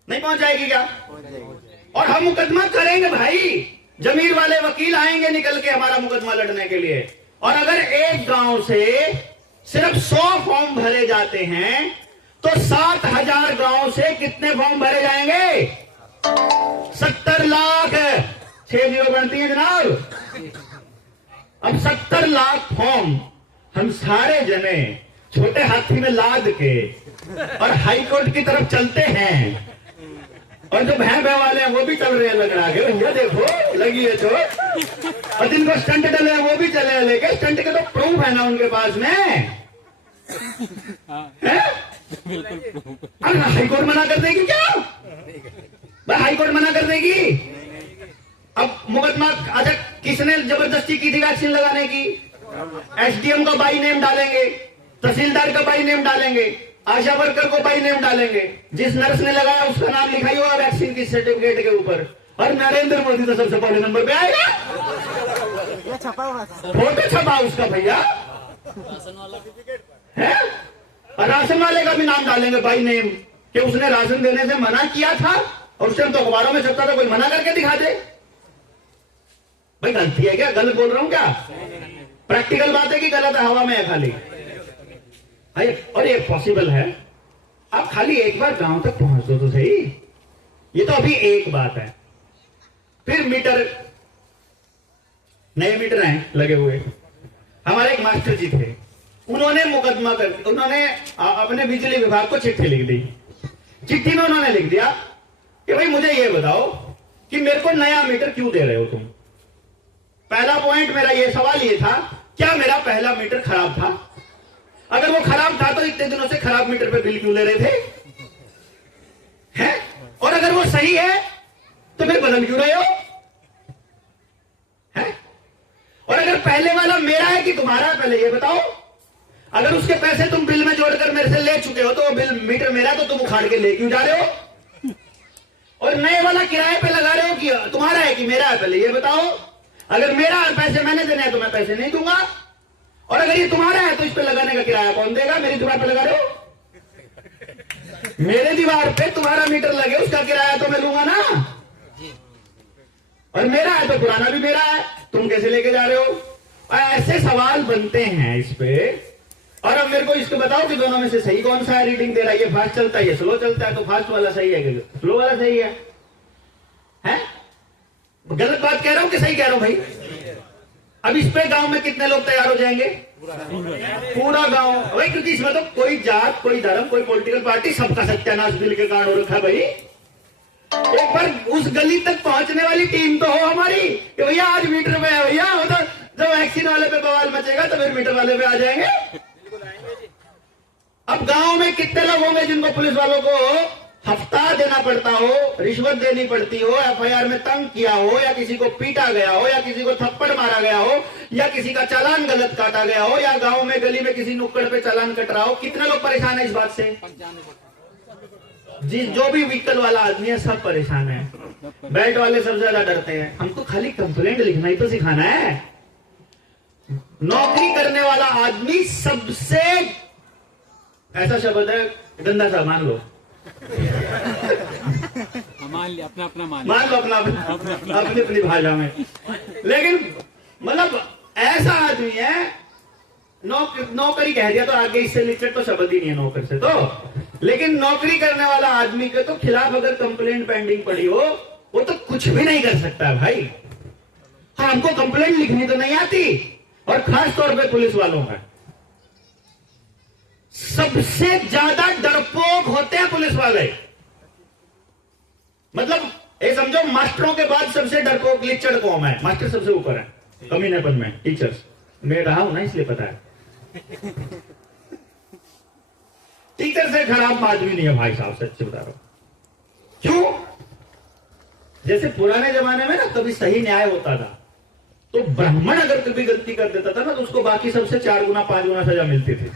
नहीं पहुंच जाएगी क्या? और हम मुकदमा करेंगे भाई, जमीर वाले वकील आएंगे निकल के हमारा मुकदमा लड़ने के लिए। और अगर एक गांव से सिर्फ 100 फॉर्म भरे जाते हैं तो 7,000 गांव से कितने फॉर्म भरे जाएंगे? 70 लाख। 6 जीरो बनती है जनाब। अब 70 लाख फॉर्म हम सारे जने छोटे हाथी में लाद के और हाईकोर्ट की तरफ चलते हैं, और जो भैं भैं वाले हैं वो भी चल रहे हैं लग रहा है, भैया देखो लगी है चोट, और जिनको स्टंट डले हैं वो भी चले हैं लेके, स्टंट के तो प्रूफ है ना उनके पास में है? अब हाईकोर्ट मना कर देगी क्या? भाई हाईकोर्ट मना कर देगी। अब मुकदमा, अच्छा किसने जबरदस्ती की थी वैक्सीन लगाने की? एसडीएम का बाई नेम डालेंगे, तहसीलदार का बाई नेम डालेंगे, आशा वर्कर को बाई नेम डालेंगे, जिस नर्स ने लगाया उसका नाम लिखाई होगा वैक्सीन की सर्टिफिकेट के ऊपर, और नरेंद्र मोदी तो सबसे पहले नंबर पे आएगा, फोटो छपा उसका भैया है। और राशन वाले का भी नाम डालेंगे बाई नेम कि उसने राशन देने से मना किया था, और उस टाइम तो अखबारों में छपता था, कोई मना करके दिखा दे। भाई गलती है क्या? गलत बोल रहा हूं क्या? प्रैक्टिकल बात है कि गलत है, हवा में है खाली? और ये पॉसिबल है? आप खाली एक बार गांव तक पहुंच दो तो सही। ये तो अभी एक बात है। फिर मीटर, नए मीटर हैं लगे हुए। हमारे एक मास्टर जी थे, उन्होंने मुकदमा कर, उन्होंने अपने बिजली विभाग को चिट्ठी लिख दी। चिट्ठी में उन्होंने लिख दिया कि भाई मुझे ये बताओ कि मेरे को नया मीटर क्यों दे रहे हो तुम। पहला पॉइंट मेरा ये सवाल ये था, क्या मेरा पहला मीटर खराब था? अगर वो खराब था तो इतने दिनों से खराब मीटर पे बिल क्यों ले रहे थे? हैं? और अगर वो सही है तो फिर बदल क्यों रहे हो? हैं? और अगर पहले वाला मेरा है कि तुम्हारा है, पहले ये बताओ। अगर उसके पैसे तुम बिल में जोड़कर मेरे से ले चुके हो तो वो बिल मीटर मेरा, तो तुम उखाड़ के ले क्यों जा रहे हो? और नए वाला किराए पे लगा रहे हो कि तुम्हारा है कि मेरा है, पहले ये बताओ। अगर मेरा है, पैसे मैंने देने हैं, तो मैं पैसे नहीं दूंगा। और अगर ये तुम्हारा है तो इस पे लगाने का किराया कौन देगा? मेरी दीवार पे लगा रहे हो, मेरे दीवार पे तुम्हारा मीटर लगे, उसका किराया तो मैं लूंगा ना। और मेरा है तो पुराना भी मेरा है, तुम कैसे लेके जा रहे हो? ऐसे सवाल बनते हैं इस पे। और अब मेरे को इसको बताओ कि दोनों में से सही कौन सा है? रीडिंग दे रहा है, ये फास्ट चलता है, ये स्लो चलता है, तो फास्ट वाला सही है कि स्लो वाला सही है? हैं? गलत बात कह रहा हूं कि सही कह रहा हूं भाई? अब इस पे गांव में कितने लोग तैयार हो जाएंगे? पूरा गांव भाई, क्योंकि इसमें तो कोई जात, कोई धर्म, कोई पॉलिटिकल पार्टी, सबका सत्यानाश बिल के कारण हो रखा है भाई। एक बार उस गली तक पहुंचने वाली टीम तो हो हमारी कि भैया आज मीटर में है भैया, वो तो जब वैक्सीन वाले पे बवाल मचेगा तो फिर मीटर वाले पे आ जाएंगे। अब गांव में कितने लोग होंगे जिनको पुलिस वालों को हफ्ता देना पड़ता हो, रिश्वत देनी पड़ती हो, एफआईआर में तंग किया हो, या किसी को पीटा गया हो, या किसी को थप्पड़ मारा गया हो, या किसी का चालान गलत काटा गया हो, या गांव में गली में किसी नुक्कड़ पे चालान कट रहा हो। कितने लोग परेशान है इस बात से? जी, जो भी व्हीकल वाला आदमी है सब परेशान है। बैट वाले सबसे ज्यादा डरते हैं। हमको खाली कंप्लेंट लिखना ही तो सिखाना है। नौकरी करने वाला आदमी सबसे, ऐसा शब्द है गंदा सा, मान लो, मान लिया, अपना मान लो, अपनी अपनी भाषा में। लेकिन मतलब ऐसा आदमी है, नौकरी कह दिया तो आगे इससे रिलेटेड तो शब्द ही नहीं है नौकर से तो। लेकिन नौकरी करने वाला आदमी के तो खिलाफ अगर कंप्लेंट पेंडिंग पड़ी हो, वो तो कुछ भी नहीं कर सकता है भाई। हाँ, हमको कंप्लेंट लिखनी तो नहीं आती, और खास तौर पे पुलिस वालों का सबसे ज्यादा डरपोक होते हैं पुलिस वाले। मतलब ये समझो, मास्टरों के बाद सबसे डरपोक लिचड़ कौम है। मास्टर सबसे ऊपर है कमीनेपन में, टीचर्स। मैं रहा हूं ना इसलिए पता है। टीचर से खराब आदमी नहीं है भाई साहब, सच्चे बता रहा हूं। क्यों? जैसे पुराने जमाने में ना कभी सही न्याय होता था, तो ब्राह्मण अगर कभी गलती कर देता था ना, तो उसको बाकी सबसे 4 गुना 5 गुना सजा मिलती थी।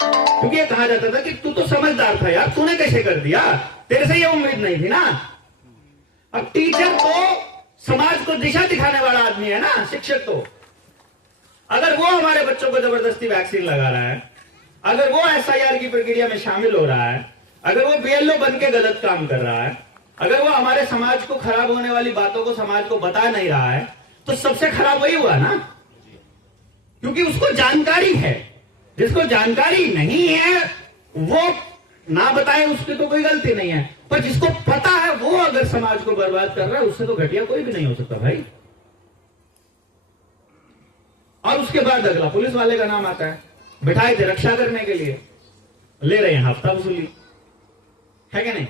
क्योंकि ये कहा जाता था कि तू तो समझदार था यार, तूने कैसे कर दिया, तेरे से ये उम्मीद नहीं थी ना। अब टीचर तो समाज को दिशा दिखाने वाला आदमी है ना, शिक्षक तो। अगर वो हमारे बच्चों को जबरदस्ती वैक्सीन लगा रहा है, अगर वो एसआईआर की प्रक्रिया में शामिल हो रहा है, अगर वो बीएलओ बन के गलत काम कर रहा है, अगर वो हमारे समाज को खराब होने वाली बातों को समाज को बता नहीं रहा है, तो सबसे खराब वही हुआ ना। क्योंकि उसको जानकारी है। जिसको जानकारी नहीं है वो ना बताए, उसकी तो कोई गलती नहीं है। पर जिसको पता है वो अगर समाज को बर्बाद कर रहा है, उससे तो घटिया कोई भी नहीं हो सकता भाई। और उसके बाद अगला पुलिस वाले का नाम आता है। बिठाए थे रक्षा करने के लिए, ले रहे हैं हफ्ता वसूली, है क्या नहीं?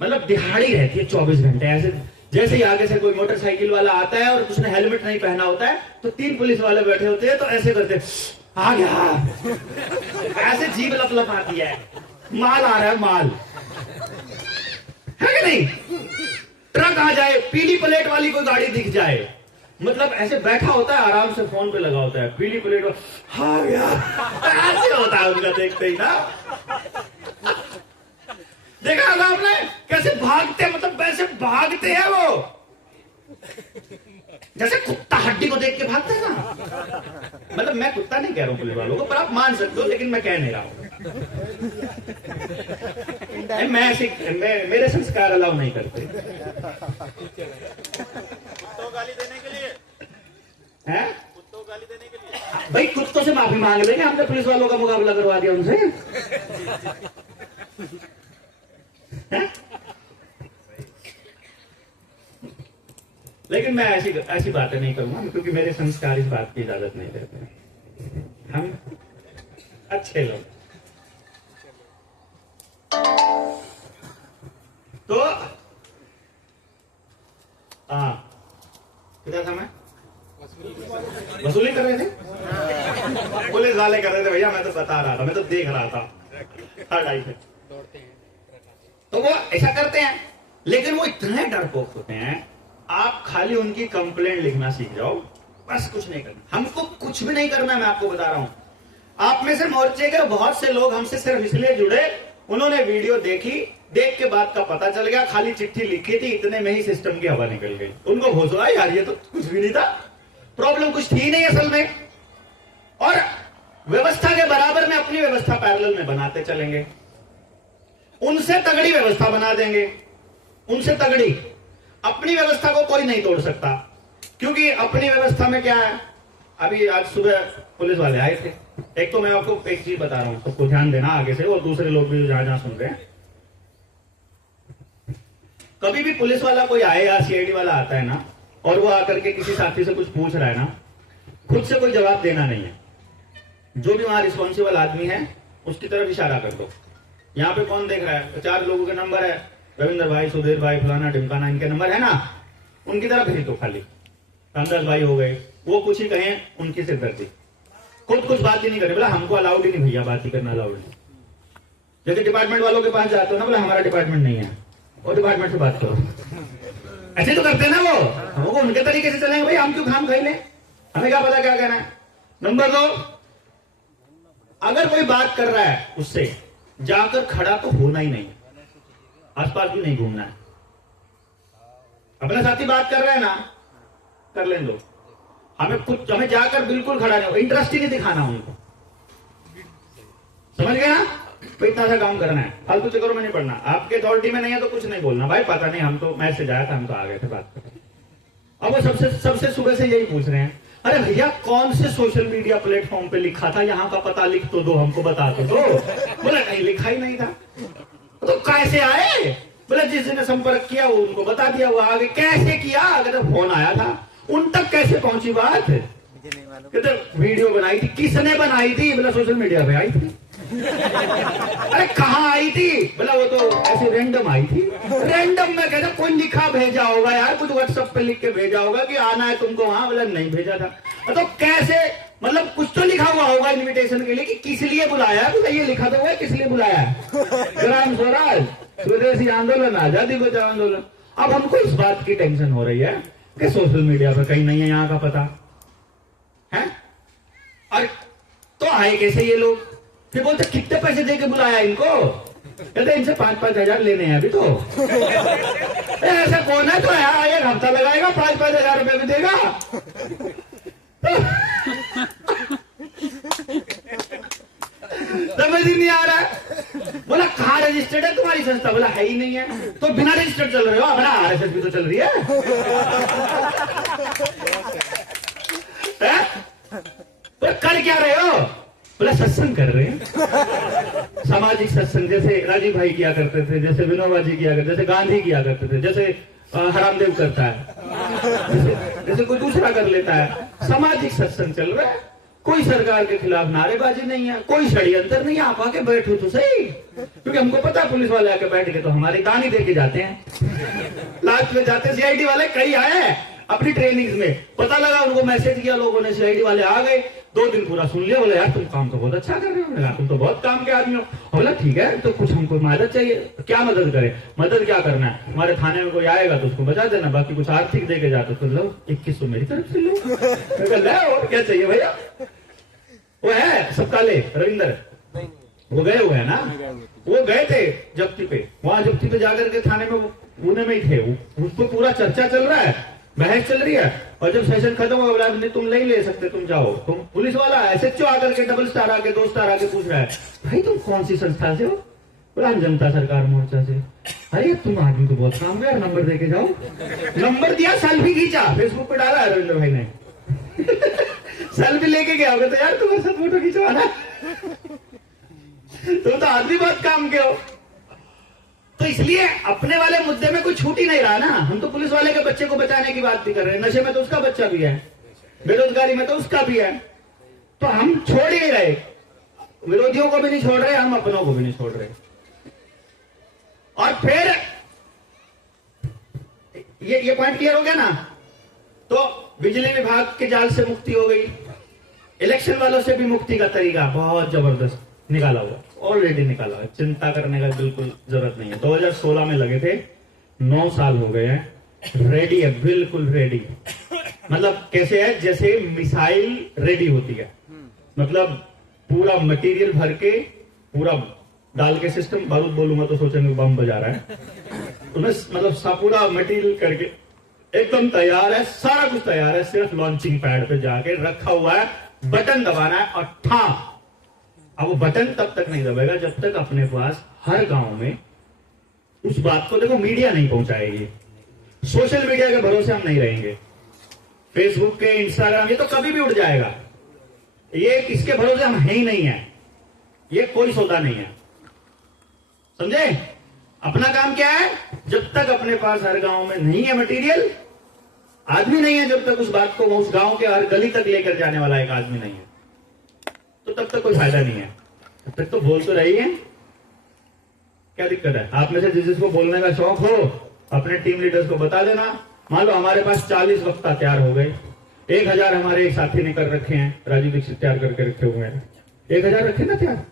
मतलब दिहाड़ी रहती है 24 घंटे। ऐसे जैसे ही आगे से कोई मोटरसाइकिल वाला आता है और उसने हेलमेट नहीं पहना होता है, तो 3 पुलिस वाले बैठे होते हैं, तो ऐसे करते आ गया, ऐसे जीभ लप आती है, माल आ रहा है, माल है कि नहीं? ट्रक आ जाए, पीली प्लेट वाली कोई गाड़ी दिख जाए, मतलब ऐसे बैठा होता है, आराम से फोन पे लगा होता है, पीली प्लेट आ गया, ऐसे होता है उनका देखते ही ना। देखा होगा आपने कैसे भागते, मतलब वैसे भागते हैं वो, जैसे कुत्ता हड्डी को देख के भागता है ना। मतलब मैं कुत्ता नहीं कह रहा हूं पुलिस वालों को, पर आप मान सकते हो, लेकिन मैं कह नहीं रहा हूं। मैं ऐसे मेरे संस्कार अलाउ नहीं करते कुत्तों गाली देने के लिए हैं। कुत्तों गाली देने के लिए भाई कुत्तों से माफी मांग लेंगे, हमने पुलिस वालों का मुकाबला करवा दिया उनसे। हैं? लेकिन मैं ऐसी बातें नहीं करूंगा, क्योंकि मेरे संस्कार इस बात की इजाजत नहीं देते। हम अच्छे लोग। तो किधर था मैं? वसूली कर रहे थे, पुलिस वाले कर रहे थे भैया, मैं तो बता रहा था, मैं तो देख रहा था। तो वो ऐसा करते हैं, लेकिन वो इतने डरपोक होते हैं, आप खाली उनकी कंप्लेंट लिखना सीख जाओ, बस कुछ नहीं करना। हमको कुछ भी नहीं करना, मैं आपको बता रहा हूं। आप में से मोर्चे के बहुत से लोग हमसे सिर्फ इसलिए जुड़े, उन्होंने वीडियो देखी, देख के बात का पता चल गया, खाली चिट्ठी लिखी थी, इतने में ही सिस्टम की हवा निकल गई। उनको घोषणा यार ये तो कुछ भी नहीं था, प्रॉब्लम कुछ थी नहीं असल में। और व्यवस्था के बराबर में अपनी व्यवस्था पैरेलल में बनाते चलेंगे, उनसे तगड़ी व्यवस्था बना देंगे, उनसे तगड़ी। अपनी व्यवस्था को कोई नहीं तोड़ सकता, क्योंकि अपनी व्यवस्था में क्या है। अभी आज सुबह पुलिस वाले आए थे। एक तो मैं आपको एक चीज बता रहा हूं, सबको ध्यान देना आगे से, और दूसरे लोग भी जहां जहां सुन रहे हैं। कभी भी पुलिस वाला कोई आए या सीआईडी वाला आता है ना, और वो आकर के किसी साथी से कुछ पूछ रहा है ना, खुद से कोई जवाब देना नहीं है। जो भी वहां रिस्पॉन्सिबल आदमी है उसकी तरफ इशारा कर दो। यहाँ पे कौन देख रहा है? 4 लोगों के नंबर है, रविंद्र भाई, सुधीर भाई, फलाना ढिमकाना, इनके नंबर है ना, उनकी तरफ भेज दो खाली। रामदास भाई हो गए, वो कुछ ही कहें उनकी सिरदर्दी, खुद कुछ बात ही नहीं करे। बोला हमको अलाउड ही नहीं भैया, बात ही करना अलाउड नहीं। जैसे डिपार्टमेंट वालों के पास जाते हो ना, बोला हमारा डिपार्टमेंट नहीं है, और डिपार्टमेंट से बात करो। ऐसे तो करते हैं ना वो, हमको उनके तरीके से चलेंगे भाई, हम क्यों खाम खाई लें, हमें क्या पता क्या कहना है। नंबर 2, अगर कोई बात कर रहा है उससे जाकर खड़ा तो होना ही नहीं, आसपास भी नहीं घूमना है। अपना साथी बात कर रहा है ना, कर लेने दो, हमें जाकर बिल्कुल खड़ा नहीं हो, इंटरेस्ट ही नहीं दिखाना उनको, समझ गए ना। तो इतना सा काम करना है, फालतू चक्करों में नहीं पड़ना। आपके अथॉरिटी में नहीं है तो कुछ नहीं बोलना, भाई पता नहीं, हम तो मैसेज आया था, हम तो आ गए थे बात करने। अब वो सबसे सुबह से यही पूछ रहे हैं, अरे भैया कौन से सोशल मीडिया प्लेटफॉर्म पे लिखा था, यहाँ का पता लिख तो दो, हमको बता तो दो। बोला नहीं लिखा ही नहीं था। तो कैसे आए? बोले जिसने संपर्क किया वो उनको बता दिया, वो आगे कैसे किया, अगर फोन आया था उन तक कैसे पहुंची बात। कहते वीडियो बनाई थी, किसने बनाई थी? बोला सोशल मीडिया पे आई थी। अरे कहाँ आई थी? बोला वो तो ऐसे रैंडम आई थी। रैंडम में कहते कोई लिखा भेजा होगा यार, कुछ व्हाट्सएप पे लिख के भेजा होगा कि आना है तुमको वहां। बोला नहीं भेजा था। तो कैसे, मतलब कुछ तो लिखा हुआ होगा इनविटेशन के लिए कि किस लिए बुलाया। बोला ये लिखा तो हुआ है किस लिए बुलाया, ग्राम स्वराज, स्वदेशी आंदोलन, आजादी बचाओ आंदोलन। अब उनको इस बात की टेंशन हो रही है कि सोशल मीडिया पे कहीं नहीं है यहाँ का पता है। और तो आए कैसे ये लोग? फिर बोलते कितने पैसे देके बुलाया इनको? कहते इनसे 5-5 हजार लेने हैं अभी तो। ऐसा कौन है तो यार, 1 हफ्ता लगाएगा, 5-5 हजार रुपए भी देगा। समझ ही नहीं आ रहा है। बोला कहाँ रजिस्टर्ड है तुम्हारी संस्था? बोला है ही नहीं है। तो बिना रजिस्टर्ड चल रहे हो? अपना RSS भी तो चल रही है। तो कर क्या रहे हो? बोला सत्संग कर रहे हैं, सामाजिक सत्संग, जैसे राजीव भाई किया करते थे, जैसे विनोबा जी किया करते, जैसे गांधी किया करते थे, जैसे हरामदेव करता है, जैसे कोई दूसरा कर लेता है। सामाजिक सत्संग चल रहा है, कोई सरकार के खिलाफ नारेबाजी नहीं है, कोई षड्यंत्र नहीं है। आप आके बैठो तो सही, क्योंकि हमको पता है पुलिस वाले आके बैठ के तो हमारी दानी दे के जाते हैं। लास्ट में जाते सीआईडी वाले कई आए अपनी ट्रेनिंग में, पता लगा उनको मैसेज किया लोगों ने, सीआईडी वाले आ गए, 2 दिन पूरा सुन लिया। बोला यार तुम काम तो बहुत अच्छा कर रहे हो, तुम तो बहुत काम के आदमी हो। बोला ठीक है, तो कुछ हमको मदद चाहिए। क्या मदद करें? मदद क्या करना है, हमारे थाने में कोई आएगा तो उसको बचा देना, बाकी कुछ आर्थिक दे के जाते तो लो 2100 मेरी तरफ से लो। और क्या चाहिए भैया? वो है सब काले रविंदर, वो गए हुए है ना, वो गए थे जप्ती पे, वहां जप्ती पे जाकर के थाने में पुणे में ही थे, उस पर पूरा चर्चा चल रहा है। बहस चल रही है। और जब सेशन खत्म होगा बोला नहीं तुम नहीं ले सकते, तुम जाओ। तुम पुलिस वाला एसएचओ आकर के डबल स्टार आके 2 स्टार आके पूछ रहा है भाई तुम कौन सी संस्था से हो? बोला हम जनता सरकार मोर्चा से। अरे तुम आदमी को बहुत काम यार, नंबर देके जाओ। नंबर दिया, सेल्फी खींचा, फेसबुक पे डाला रविंद्र भाई ने। सेल्फी लेके गया होगा तो यार तुम्हारे साथ फोटो खिंचवाना। तुम तो आदमी बहुत काम के हो। तो इसलिए अपने वाले मुद्दे में कोई छूट ही नहीं रहा ना। हम तो पुलिस वाले के बच्चे को बचाने की बात भी कर रहे हैं। नशे में तो उसका बच्चा भी है, बेरोजगारी में तो उसका भी है। तो हम छोड़ ही नहीं रहे, विरोधियों को भी नहीं छोड़ रहे, हम अपनों को भी नहीं छोड़ रहे। और फिर ये पॉइंट क्लियर हो गया ना। तो बिजली विभाग के जाल से मुक्ति हो गई। इलेक्शन वालों से भी मुक्ति का तरीका बहुत जबरदस्त निकाला हुआ, ऑलरेडी निकाला हुआ, चिंता करने का बिल्कुल जरूरत नहीं है। 2016 में लगे थे, 9 साल हो गए हैं, रेडी है, बिल्कुल रेडी। मतलब कैसे है, जैसे मिसाइल रेडी होती है, मतलब पूरा मटेरियल भर के, पूरा डाल के सिस्टम, बारूद बोलूंगा तो सोचेंगे बम बजा रहा है, उन्हें मतलब पूरा मटेरियल करके एकदम तैयार है, सारा कुछ तैयार है, सिर्फ लॉन्चिंग पैड पे जाके रखा हुआ है, बटन दबाना है और ठा। अब वो बटन तब तक नहीं दबेगा जब तक अपने पास हर गांव में उस बात को, देखो मीडिया नहीं पहुंचाएगी, सोशल मीडिया के भरोसे हम नहीं रहेंगे, फेसबुक के, इंस्टाग्राम, ये तो कभी भी उड़ जाएगा, ये किसके भरोसे हम है ही नहीं है, ये कोई सौदा नहीं है, समझे। अपना काम क्या है, जब तक अपने पास हर गांव में नहीं है मटेरियल, आदमी नहीं है, जब तक उस बात को उस गांव के हर गली तक लेकर जाने वाला एक आदमी नहीं है, तो तब तक कोई फायदा नहीं है। तब तक तो बोल तो रही है, क्या दिक्कत है। आप में से जिसको बोलने का शौक हो अपने टीम लीडर्स को बता देना। मान लो हमारे पास 40 वक्ता तैयार हो गए, 1000 हमारे एक साथी ने कर रखे हैं, राजीव दीक्षित तैयार करके रखे हुए हैं, 1000 रखे ना तैयार।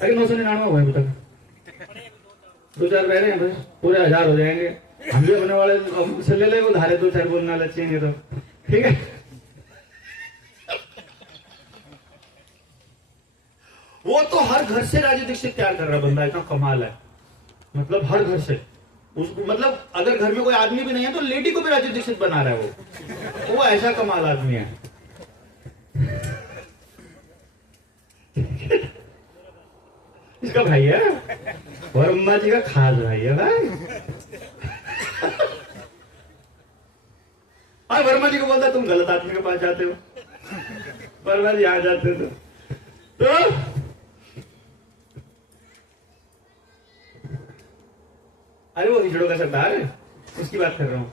अरे 999 हुए अभी तक, 2-4 रह रहे हैं, बस पूरे 1000 हो जाएंगे। हम भी अपने वाले से ले लेंगे उधारे, 2-4 बोलना लचेंगे तो ठीक है। वो तो हर घर से राजीव दीक्षित तैयार कर रहा बंदा, इतना कमाल है। मतलब हर घर से उसको, मतलब अगर घर में कोई आदमी भी नहीं है तो लेडी को भी राजीव दीक्षित बना रहा है वो ऐसा कमाल आदमी है। इसका भाई है, वर्मा जी का खास भाई है भाई। और वर्मा जी को बोलता तुम गलत आदमी के पास जाते हो, वर्मा जी आ जाते तो अरे वो हिजड़ों का सरदार है, उसकी बात कर रहा हूं।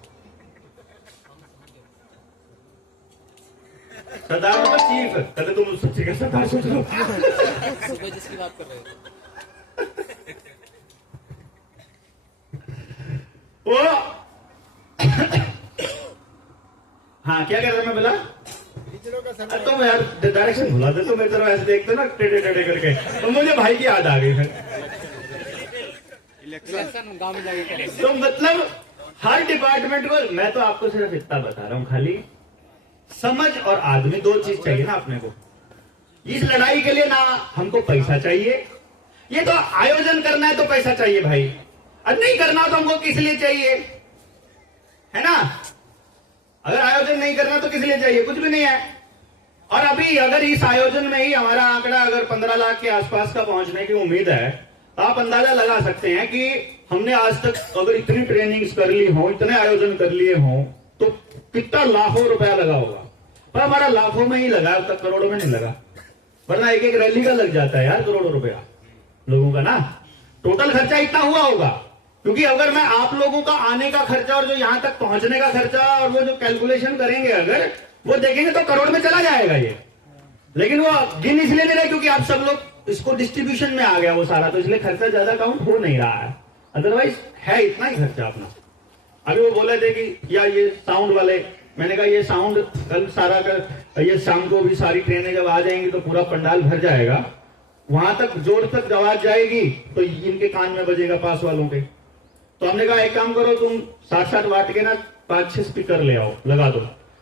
सरदार मतलब चीफ, कहते तुम सच्ची का सरदार सोच लो। सुबह जिसकी बात कर रहे थे वो हाँ क्या कह रहा मैं बोला, तुम यार डायरेक्शन भुला दे, तुम मेरी तरफ ऐसे देखते ना टेढ़े टेढ़े करके, तो मुझे भाई की याद आ गई है। इलेक्शन गांव में जाके करेंगे। तो मतलब हर डिपार्टमेंट को, मैं तो आपको सिर्फ इतना बता रहा हूं, खाली समझ और आदमी, 2 चीज चाहिए ना अपने को। इस लड़ाई के लिए ना हमको पैसा चाहिए, ये तो आयोजन करना है तो पैसा चाहिए भाई, और नहीं करना तो हमको किस लिए चाहिए, है ना। अगर आयोजन नहीं करना तो किस लिए चाहिए, कुछ भी नहीं है। और अभी अगर इस आयोजन में ही हमारा आंकड़ा अगर 15 लाख के आसपास का पहुंचने की उम्मीद है, तो आप अंदाजा लगा सकते हैं कि हमने आज तक अगर इतनी ट्रेनिंग्स कर ली हो, इतने आयोजन कर लिए हो, तो कितना लाखों रुपया लगा होगा। पर हमारा लाखों में ही लगा, अब तक करोड़ों में नहीं लगा, वरना एक एक रैली का लग जाता है यार करोड़ों रुपया लोगों का ना। टोटल खर्चा इतना हुआ होगा, क्योंकि अगर मैं आप लोगों का आने का खर्चा और जो यहां तक पहुंचने का खर्चा और वो जो कैलकुलेशन करेंगे अगर वो देखेंगे तो करोड़ में चला जाएगा ये। लेकिन वो गिन इसलिए नहीं रहे क्योंकि आप सब लोग इसको डिस्ट्रीब्यूशन में आ गया वो सारा, तो इसलिए खर्चा ज्यादा काउंट हो नहीं रहा है। अदरवाइज है इतना ही खर्चा अपना। अभी वो बोले थे कि यार ये साउंड वाले, मैंने कहा ये साउंड कल सारा कर, ये शाम को भी सारी ट्रेनें जब आ जाएंगी तो पूरा पंडाल भर जाएगा, वहां तक जोर तक आवाज जाएगी तो इनके कान में बजेगा पास वालों के। तो हमने कहा एक काम करो, तुम 60-60 वाट के ना 5-6 स्पीकर ले आओ, लगा दो।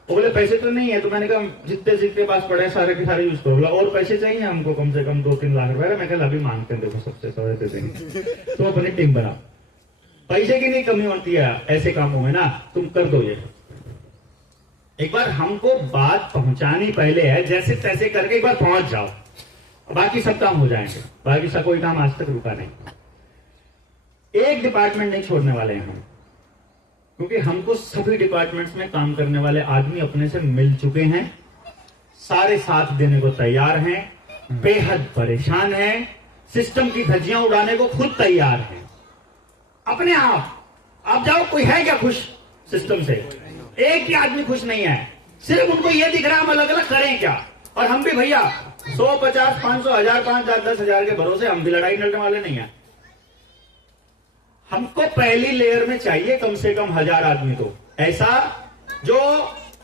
वो बोले पैसे तो नहीं है, तो मैंने कहा जितने जितने पास पड़े सारे के सारे यूज करो। बोला और पैसे चाहिए हमको कम से कम 2-3 लाख रुपए। मैं कहा अभी मांगते हैं, देखो सबसे सौ दे देंगे। तो अपनी टीम बना, पैसे की नहीं कमी होती है ऐसे कामों में ना, तुम कर दो ये। एक बार हमको बात पहुंचानी पहले है, जैसे तैसे करके एक बार पहुंच जाओ, बाकी सब काम हो जाएंगे। बाकी सब कोई काम आज तक रुका नहीं। एक डिपार्टमेंट नहीं छोड़ने वाले हैं हम, क्योंकि हमको सभी डिपार्टमेंट्स में काम करने वाले आदमी अपने से मिल चुके हैं, सारे साथ देने को तैयार हैं, बेहद परेशान हैं, सिस्टम की धज्जियां उड़ाने को खुद तैयार हैं। अपने आप जाओ, कोई है क्या खुश सिस्टम से? एक ही आदमी खुश नहीं है। सिर्फ उनको यह दिख रहा है हम अलग अलग करें क्या। और हम भी भैया 100, 50, 500, 1000, 5,000, 10,000 के भरोसे हम भी लड़ाई लड़ने वाले नहीं है। हमको पहली लेयर में चाहिए कम से कम 1000 आदमी, तो ऐसा जो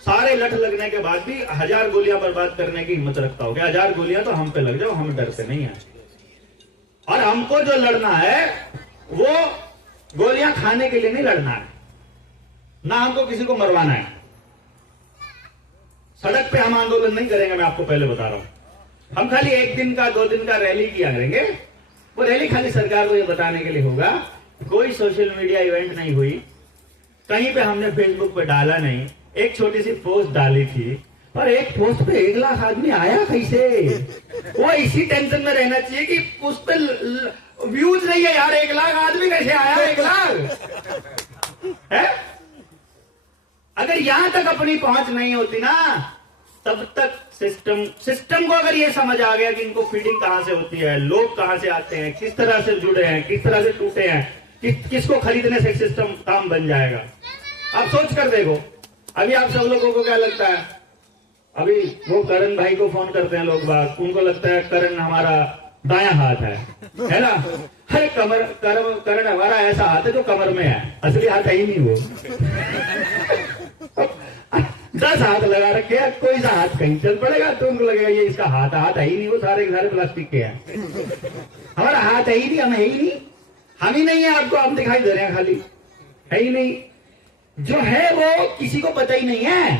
सारे लठ लगने के बाद भी 1000 गोलियां बर्बाद करने की हिम्मत रखता हो। 1000 गोलियां तो हम पे लग जाओ, हम डरते नहीं है। और हमको जो लड़ना है वो गोलियां खाने के लिए नहीं लड़ना है, ना हमको किसी को मरवाना है। सड़क पे हम आंदोलन नहीं करेंगे, मैं आपको पहले बता रहा हूं। हम खाली 1 दिन का 2 दिन का रैली किया करेंगे। वो रैली खाली सरकार को ये बताने के लिए होगा। कोई सोशल मीडिया इवेंट नहीं हुई, कहीं पे हमने फेसबुक पे डाला नहीं, एक छोटी सी पोस्ट डाली थी, और एक पोस्ट पे 1 लाख आदमी आया कैसे? वो इसी टेंशन में रहना चाहिए कि उस पे व्यूज नहीं है यार, 1 लाख आदमी कैसे आया? 1 लाख है। अगर यहां तक अपनी पहुंच नहीं होती ना, तब तक सिस्टम को अगर ये समझ आ गया कि इनको फीडिंग कहां से होती है, लोग कहां से आते हैं, किस तरह से जुड़े हैं, किस तरह से टूटे हैं, किसको खरीदने से सिस्टम काम बन जाएगा। आप सोच कर देखो। अभी आप सब लोगों को क्या लगता है? अभी वो करण भाई को फोन करते हैं लोग बाग, उनको लगता है करण हमारा दायां हाथ है ना? अरे करण हमारा ऐसा हाथ है जो कमर में है, असली हाथ है ही नहीं वो। 10 हाथ लगा रखे हैं, कोई सा हाथ कहीं चल पड़ेगा तो उनको लगेगा ये इसका हाथ है ही नहीं, वो सारे के सारे प्लास्टिक के हैं। हमारा हाथ है ही नहीं, हम है ही नहीं, हम ही नहीं है। आपको हम दिखाई दे रहे हैं, खाली है ही नहीं। जो है वो किसी को पता ही नहीं है।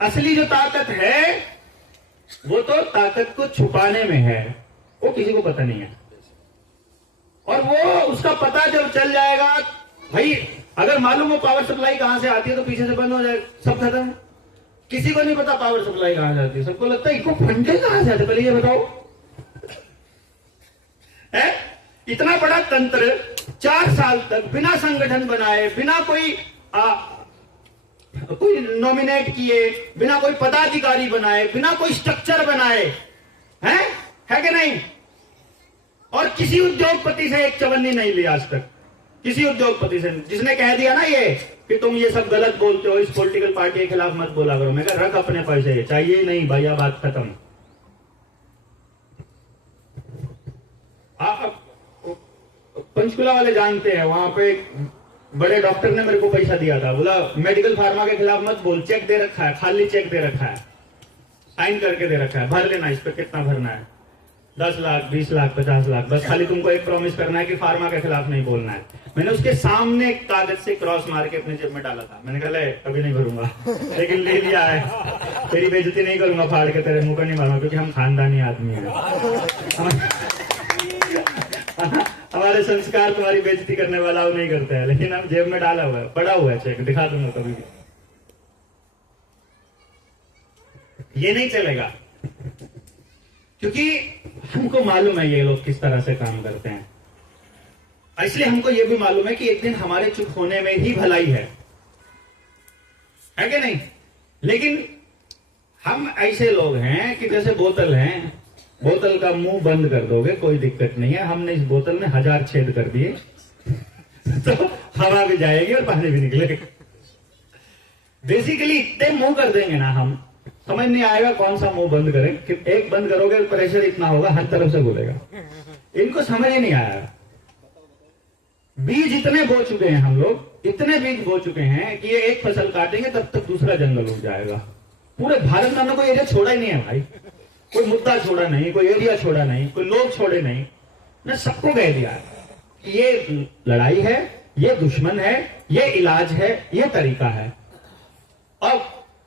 असली जो ताकत है वो तो ताकत को छुपाने में है, वो किसी को पता नहीं है। और वो उसका पता जब चल जाएगा, भाई अगर मालूम हो पावर सप्लाई कहां से आती है तो पीछे से बंद हो जाएगा, सब खत्म। किसी को नहीं पता पावर सप्लाई कहां से आती है, सबको लगता है इनको फंडे कहां से आते, पहले ये बताओ। है इतना बड़ा तंत्र 4 साल तक बिना संगठन बनाए, बिना कोई नॉमिनेट किए, बिना कोई पदाधिकारी बनाए, बिना कोई स्ट्रक्चर बनाए, है कि नहीं? और किसी उद्योगपति से एक चवन्नी नहीं ली आज तक, किसी उद्योगपति से जिसने कह दिया ना ये कि तुम ये सब गलत बोलते हो, इस पॉलिटिकल पार्टी के खिलाफ मत बोला करो। मैं कहा रख अपने पैसे, चाहिए ही नहीं भैया, बात खत्म। पंचकुला वाले जानते हैं, वहां पे बड़े डॉक्टर ने मेरे को पैसा दिया था, बोला मेडिकल फार्मा के खिलाफ मत बोल, चेक दे रखा है, खाली चेक दे रखा है, साइन करके दे रखा है, भर लेना, इस पे कितना भरना है, 10 लाख, 20 लाख, 50 लाख, बस खाली तुमको एक प्रॉमिस करना है कि फार्मा के खिलाफ नहीं बोलना है। मैंने उसके सामने कागज से क्रॉस मार के अपनी जेब में डाला था। मैंने कहा ले कभी नहीं भरूंगा, लेकिन ले लिया है। तेरी बेइज्जती नहीं करूंगा, फाड़ के तेरे मुंह को नहीं मारूंगा, क्योंकि हम खानदानी आदमी हैं। हमारे संस्कार तुम्हारी बेइज्जती करने वाला वो नहीं करते हैं, लेकिन हम जेब में डाला हुआ है, पड़ा हुआ है चेक, दिखा दूंगा कभी भी। ये नहीं चलेगा, क्योंकि हमको मालूम है ये लोग किस तरह से काम करते हैं। इसलिए हमको ये भी मालूम है कि एक दिन हमारे चुप होने में ही भलाई है कि नहीं? लेकिन हम ऐसे लोग हैं कि जैसे बोतल हैं, बोतल का मुंह बंद कर दोगे कोई दिक्कत नहीं है, हमने इस बोतल में 1000 छेद कर दिए तो हवा भी जाएगी और पानी भी निकलेगा। बेसिकली इतने मुंह कर देंगे ना हम, समझ नहीं आएगा कौन सा मुंह बंद करें। कि एक बंद करोगे प्रेशर इतना होगा, हर तरफ से बोलेगा। इनको समझ ही नहीं आया। बीज इतने बो चुके हैं हम लोग, इतने बीज बो चुके हैं कि ये एक फसल काटेंगे तब तक दूसरा जंगल उग जाएगा। पूरे भारत में हमने कोई एरिया छोड़ा ही नहीं है भाई, कोई मुद्दा छोड़ा नहीं, कोई एरिया छोड़ा नहीं, कोई लोग छोड़े नहीं, ने सबको कह दिया कि ये लड़ाई है, ये दुश्मन है, ये इलाज है, ये तरीका है। और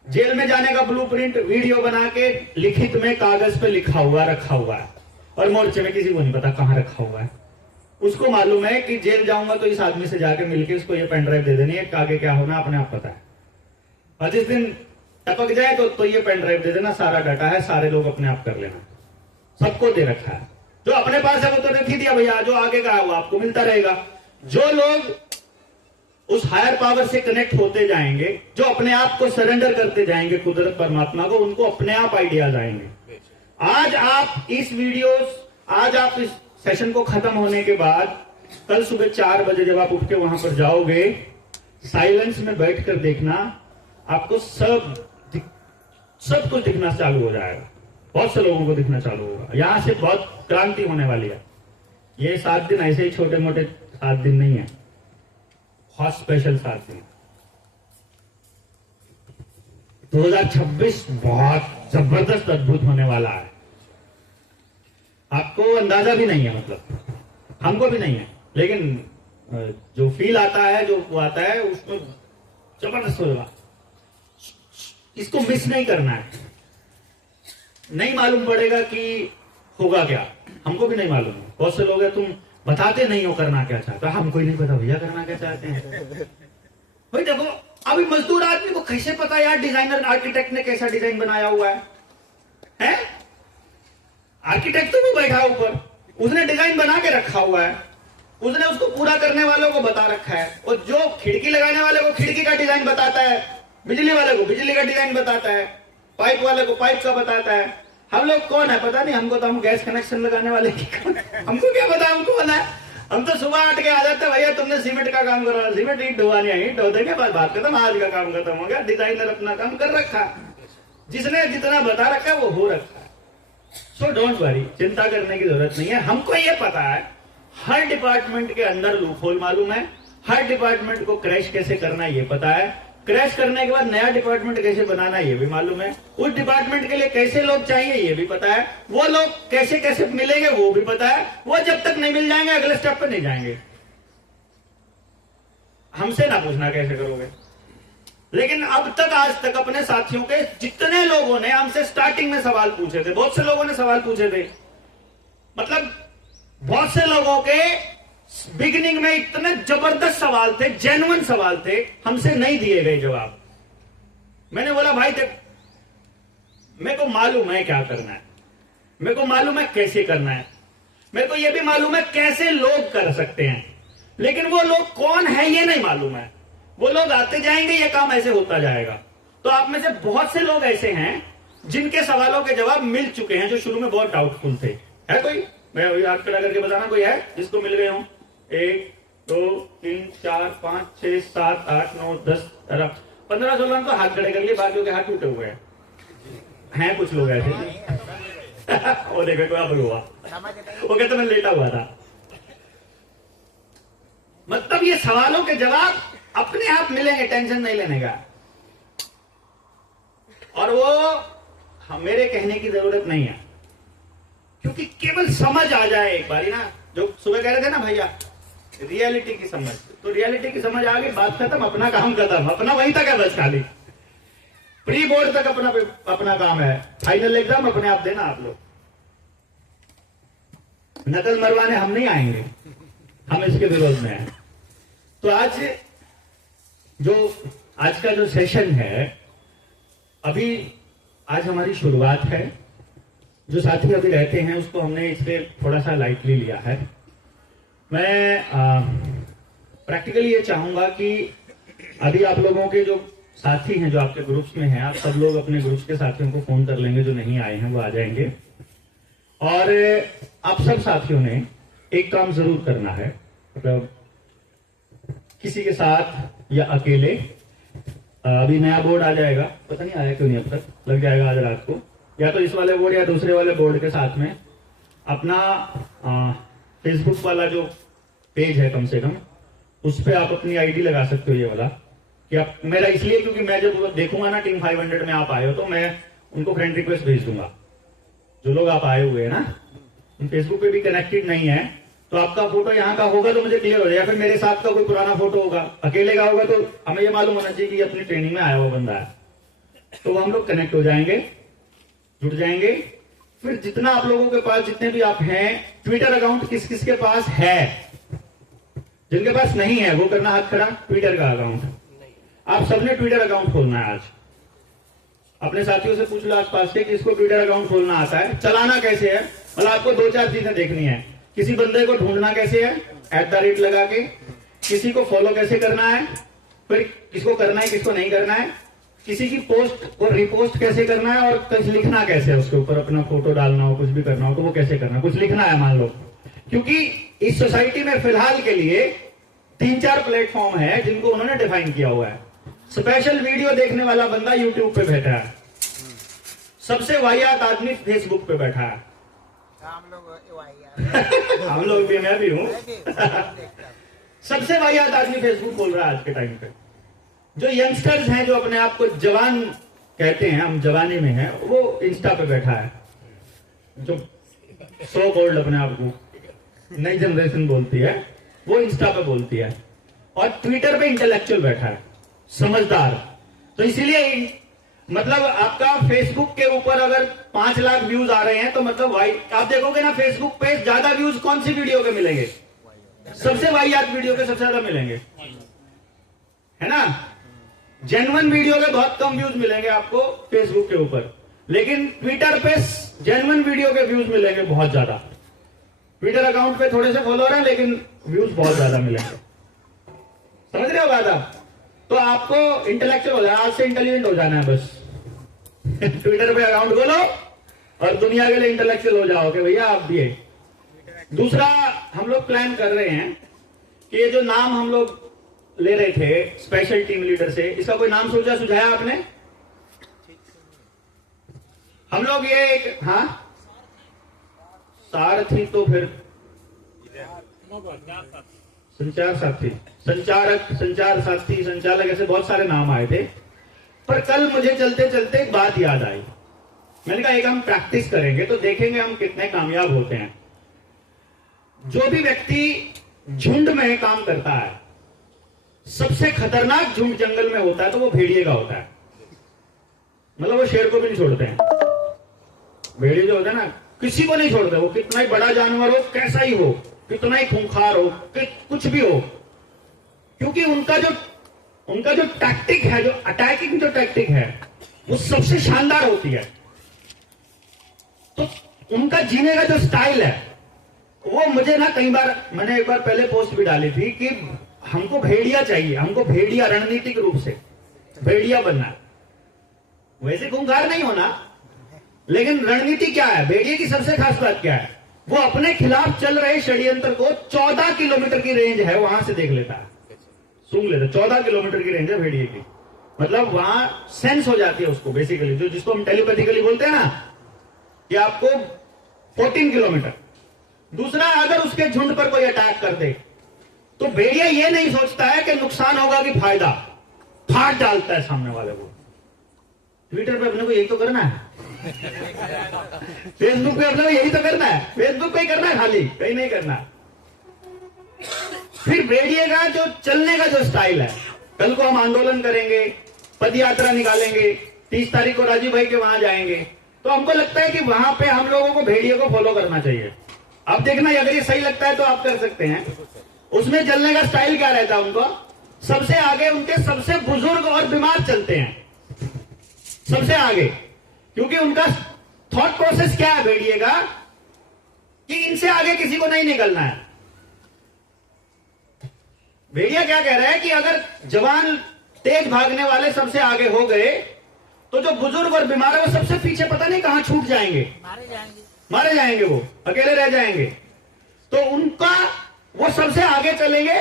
जेल में जाने का ब्लूप्रिंट वीडियो बना के लिखित में कागज पे लिखा हुआ रखा हुआ है, और मोर्चे में किसी को नहीं पता कहां रखा हुआ है। उसको मालूम है कि जेल जाऊंगा तो इस आदमी से जाके मिलके उसको ये पेन ड्राइव दे देनी है, आगे क्या होना अपने आप पता है। और जिस दिन टपक जाए तो ये पेन ड्राइव दे देना, सारा डाटा है, सारे लोग अपने आप कर लेना, सबको दे रखा है। जो अपने पास है वो तो रख ही दिया भैया, जो आगे का है वो आपको मिलता रहेगा। जो लोग उस हायर पावर से कनेक्ट होते जाएंगे, जो अपने आप को सरेंडर करते जाएंगे कुदरत परमात्मा को, उनको अपने आप आइडियाज आएंगे। आज आप इस सेशन को खत्म होने के बाद कल सुबह 4 बजे जब आप उठ के वहां पर जाओगे, साइलेंस में बैठकर देखना, आपको सब कुछ दिखना चालू हो जाएगा। बहुत से लोगों को दिखना चालू होगा। यहां से बहुत क्रांति होने वाली है। ये 7 दिन ऐसे ही छोटे मोटे 7 दिन नहीं है, बहुत स्पेशल 7 दिन। 2026 बहुत जबरदस्त अद्भुत होने वाला है। आपको अंदाजा भी नहीं है, मतलब हमको भी नहीं है, लेकिन जो फील आता है, जो वो आता है, उसमें जबरदस्त होगा। इसको मिस नहीं करना है। नहीं मालूम पड़ेगा कि होगा क्या, हमको भी नहीं मालूम है। बहुत से लोग हैं, तुम बताते नहीं हो करना क्या चाहते, हमको ही नहीं पता भैया करना क्या चाहते हैं। भाई देखो, अभी मजदूर आदमी को कैसे पता यार डिजाइनर आर्किटेक्ट ने कैसा डिजाइन बनाया हुआ है? आर्किटेक्ट तो भी बैठा ऊपर, उसने डिजाइन बना के रखा हुआ है, उसने उसको पूरा करने वालों को बता रखा है। और जो खिड़की लगाने वाले को खिड़की का डिजाइन बताता है, बिजली वाले को बिजली का डिजाइन बताता है, पाइप वाले को पाइप का बताता है। हम लोग कौन है पता नहीं हमको, तो हम गैस कनेक्शन लगाने वाले की कौन है? हमको क्या पता हम कौन है? हम तो सुबह 8 के आ जाते, भैया तुमने सीमेंट का काम करा, सीमेंट ईट ढोवानी है, ईट ढो देंगे, बस बात खत्म, आज का काम खत्म हो गया। डिजाइनर अपना काम कर रखा, जिसने जितना बता रखा है वो हो रखा है। सो डोंट वरी, चिंता करने की जरूरत नहीं है। हमको ये पता है हर डिपार्टमेंट के अंदर लूपहोल मालूम है, हर डिपार्टमेंट को क्रैश कैसे करना है ये पता है, क्रैश करने के बाद नया डिपार्टमेंट कैसे बनाना है ये भी मालूम है, उस डिपार्टमेंट के लिए कैसे लोग चाहिए ये भी पता है, वो लोग कैसे कैसे मिलेंगे वो भी पता है। वो जब तक नहीं मिल जाएंगे अगले स्टेप पर नहीं जाएंगे। हमसे ना पूछना कैसे करोगे। लेकिन अब तक आज तक अपने साथियों के जितने लोगों ने हमसे स्टार्टिंग में सवाल पूछे थे, बहुत से लोगों ने सवाल पूछे थे, मतलब बहुत से लोगों के बिगिनिंग में इतने जबरदस्त सवाल थे, जेन्युइन सवाल थे, हमसे नहीं दिए गए जवाब। मैंने बोला भाई देख, मेरे को मालूम है क्या करना है, मेरे को मालूम है कैसे करना है, मेरे को यह भी मालूम है कैसे लोग कर सकते हैं, लेकिन वो लोग कौन है ये नहीं मालूम है। वो लोग आते जाएंगे, ये काम ऐसे होता जाएगा। तो आप में से बहुत से लोग ऐसे हैं जिनके सवालों के जवाब मिल चुके हैं, जो शुरू में बहुत डाउटफुल थे। है कोई? मैं अभी हाथ खड़ा करके बताना, कोई है जिसको मिल गए हों? 1 2 3 4 5 6 7 8 9 10 11 15 16 तो हाथ खड़े कर लिए, बाकियों के हाथ टूटे हुए हैं कुछ लोग ऐसे। वो देखो कोई अब हुआ, वो कहते मैं लेटा हुआ था। मतलब ये सवालों के जवाब अपने आप मिलेंगे, टेंशन नहीं लेने का। और वो मेरे कहने की जरूरत नहीं है, क्योंकि केवल समझ आ जाए एक बारी ना, जो सुबह कह रहे थे ना भैया, रियलिटी की समझ, तो रियलिटी की समझ आ गई, बात खत्म, अपना काम खत्म, अपना वहीं तक है बस। खाली प्री बोर्ड तक अपना काम है, फाइनल एग्जाम अपने आप देना। आप लोग नकल मरवाने हम नहीं आएंगे, हम इसके विरोध में हैं। तो आज का जो सेशन है, अभी आज हमारी शुरुआत है। जो साथी अभी रहते हैं उसको हमने इसलिए थोड़ा सा लाइटली लिया है। मैं प्रैक्टिकली ये चाहूंगा कि अभी आप लोगों के जो साथी हैं, जो आपके ग्रुप्स में हैं, आप सब लोग अपने ग्रुप्स के साथियों को फोन कर लेंगे, जो नहीं आए हैं वो आ जाएंगे। और आप सब साथियों ने एक काम जरूर करना है, मतलब किसी के साथ या अकेले। अभी नया बोर्ड आ जाएगा, पता नहीं आया क्यों नहीं अब तक, लग जाएगा आज रात को, या तो इस वाले बोर्ड या दूसरे वाले बोर्ड के साथ में अपना फेसबुक वाला जो पेज है, कम से कम उस पर आप अपनी आईडी लगा सकते हो, ये वाला। कि आप, मेरा इसलिए क्योंकि मैं जब देखूंगा ना टीम 500 में आप आए हो, तो मैं उनको फ्रेंड रिक्वेस्ट भेज दूंगा। जो लोग आप आए हुए हैं ना, फेसबुक पे भी कनेक्टेड नहीं है, तो आपका फोटो यहाँ का होगा तो मुझे क्लियर हो जाए, या फिर मेरे साथ का कोई पुराना फोटो होगा, अकेले का होगा, तो हमें ये मालूम होना चाहिए कि अपनी ट्रेनिंग में आया हुआ बंदा है। तो हम लोग कनेक्ट हो जाएंगे, जुड़ जाएंगे। फिर जितना आप लोगों के पास, जितने भी आप हैं, ट्विटर अकाउंट किस किस के पास है, जिनके पास नहीं है वो करना हाथ खड़ा। ट्विटर का अकाउंट आप सबने ट्विटर अकाउंट खोलना है आज। अपने साथियों से पूछ लो आसपास के किसको ट्विटर अकाउंट खोलना आता है, चलाना कैसे है। मतलब आपको 2-4 चीजें देखनी है। किसी बंदे को ढूंढना कैसे है, @ लगा के, किसी को फॉलो कैसे करना है, फिर किसको करना है किसको नहीं करना है, किसी की पोस्ट को रिपोस्ट कैसे करना है, और कुछ लिखना कैसे है उसके ऊपर, अपना फोटो डालना हो, कुछ भी करना हो तो वो कैसे करना है, कुछ लिखना है मान लो। क्योंकि इस सोसाइटी में फिलहाल के लिए 3-4 प्लेटफॉर्म है जिनको उन्होंने डिफाइन किया हुआ है। स्पेशल वीडियो देखने वाला बंदा यूट्यूब पे बैठा है, सबसे वाहियात आदमी फेसबुक पे बैठा है। हम लोग भी, मैं भी हूं। सबसे वाहियात आदमी फेसबुक बोल रहा है आज के टाइम पे। जो यंगस्टर्स हैं जो अपने आप को जवान कहते हैं, हम जवानी में हैं, वो इंस्टा पे बैठा है। जो सो कॉल्ड अपने आप को नई जनरेशन बोलती है, वो इंस्टा पे बोलती है। और ट्विटर पे इंटेलेक्चुअल बैठा है, समझदार। तो इसीलिए मतलब आपका फेसबुक के ऊपर अगर 5 लाख व्यूज आ रहे हैं तो मतलब भाई आप देखोगे ना फेसबुक पे ज्यादा व्यूज कौन सी वीडियो के मिलेंगे, सबसे वाहियात वीडियो के सबसे ज्यादा मिलेंगे, है ना। जेन्युइन वीडियो के बहुत कम व्यूज मिलेंगे आपको फेसबुक के ऊपर, लेकिन ट्विटर पे जेन्युइन वीडियो के व्यूज मिलेंगे बहुत ज्यादा। ट्विटर अकाउंट पे थोड़े से फॉलोअर हैं लेकिन व्यूज बहुत ज्यादा मिलेंगे। समझ रहे हो बात आप। तो आपको इंटेलेक्चुअल हो जाना, आज से इंटेलिजेंट हो जाना है बस। ट्विटर पे अकाउंट खोलो और दुनिया के लिए इंटेलेक्चुअल हो जाओ कि भैया आप भी। दूसरा हम लोग प्लान कर रहे हैं कि ये जो नाम हम लोग ले रहे थे स्पेशल टीम लीडर से, इसका कोई नाम सोचा सुझाया आपने? हम लोग ये एक, हाँ सारथी, तो फिर संचार साथी, संचारक, संचार साथी, संचालक, ऐसे बहुत सारे नाम आए थे। पर कल मुझे चलते चलते एक बात याद आई। मैंने कहा एक हम प्रैक्टिस करेंगे तो देखेंगे हम कितने कामयाब होते हैं। जो भी व्यक्ति झुंड में काम करता है, सबसे खतरनाक झुंड जंगल में होता है तो वो भेड़िए का होता है। मतलब वो शेर को भी नहीं छोड़ते हैं। भेड़िए जो होता है ना, किसी को नहीं छोड़ते, वो कितना ही बड़ा जानवर हो, कैसा ही हो, कितना ही खूंखार हो, कुछ भी हो, क्योंकि उनका जो टैक्टिक है, जो अटैकिंग जो टैक्टिक है, वो सबसे शानदार होती है। तो उनका जीने का जो स्टाइल है वो मुझे ना कई बार, मैंने एक बार पहले पोस्ट भी डाली थी कि हमको भेड़िया चाहिए, हमको भेड़िया, रणनीतिक रूप से भेड़िया बनना है। वैसे खूंखार नहीं होना, लेकिन रणनीति क्या है, भेड़िए की सबसे खास बात क्या है, वो अपने खिलाफ चल रहे षड्यंत्र को 14 किलोमीटर की रेंज है वहां से देख लेता है, सूंघ लेता है। 14 किलोमीटर की रेंज है भेड़िए की, मतलब वहां सेंस हो जाती है उसको बेसिकली, जो जिसको हम टेलीपैथिकली बोलते हैं ना, कि आपको 14 किलोमीटर। दूसरा, अगर उसके झुंड पर कोई अटैक कर दे तो भेड़िया ये नहीं सोचता है कि नुकसान होगा कि फायदा, फाड़ डालता है सामने वाले को। ट्विटर पे अपने को यही तो करना है, फेसबुक पे अपने को यही तो करना है, फेसबुक पे ही करना है खाली, कहीं नहीं करना। फिर भेड़िए का जो चलने का जो स्टाइल है, कल को हम आंदोलन करेंगे, पद यात्रा निकालेंगे, 30 तारीख को राजीव भाई के वहां जाएंगे, तो हमको लगता है कि वहां पे हम लोगों को भेड़िए को फॉलो करना चाहिए। अब देखना अगर ये सही लगता है तो आप कर सकते हैं। उसमें चलने का स्टाइल क्या रहता है उनको, सबसे आगे उनके सबसे बुजुर्ग और बीमार चलते हैं, सबसे आगे, क्योंकि उनका थॉट प्रोसेस क्या है भेड़िए का, कि इनसे आगे किसी को नहीं निकलना है। भेड़िया क्या कह रहा है कि अगर जवान तेज भागने वाले सबसे आगे हो गए तो जो बुजुर्ग और बीमार है वो सबसे पीछे पता नहीं कहां छूट जाएंगे, मारे जाएंगे, वो अकेले रह जाएंगे। तो उनका वो सबसे आगे चलेंगे।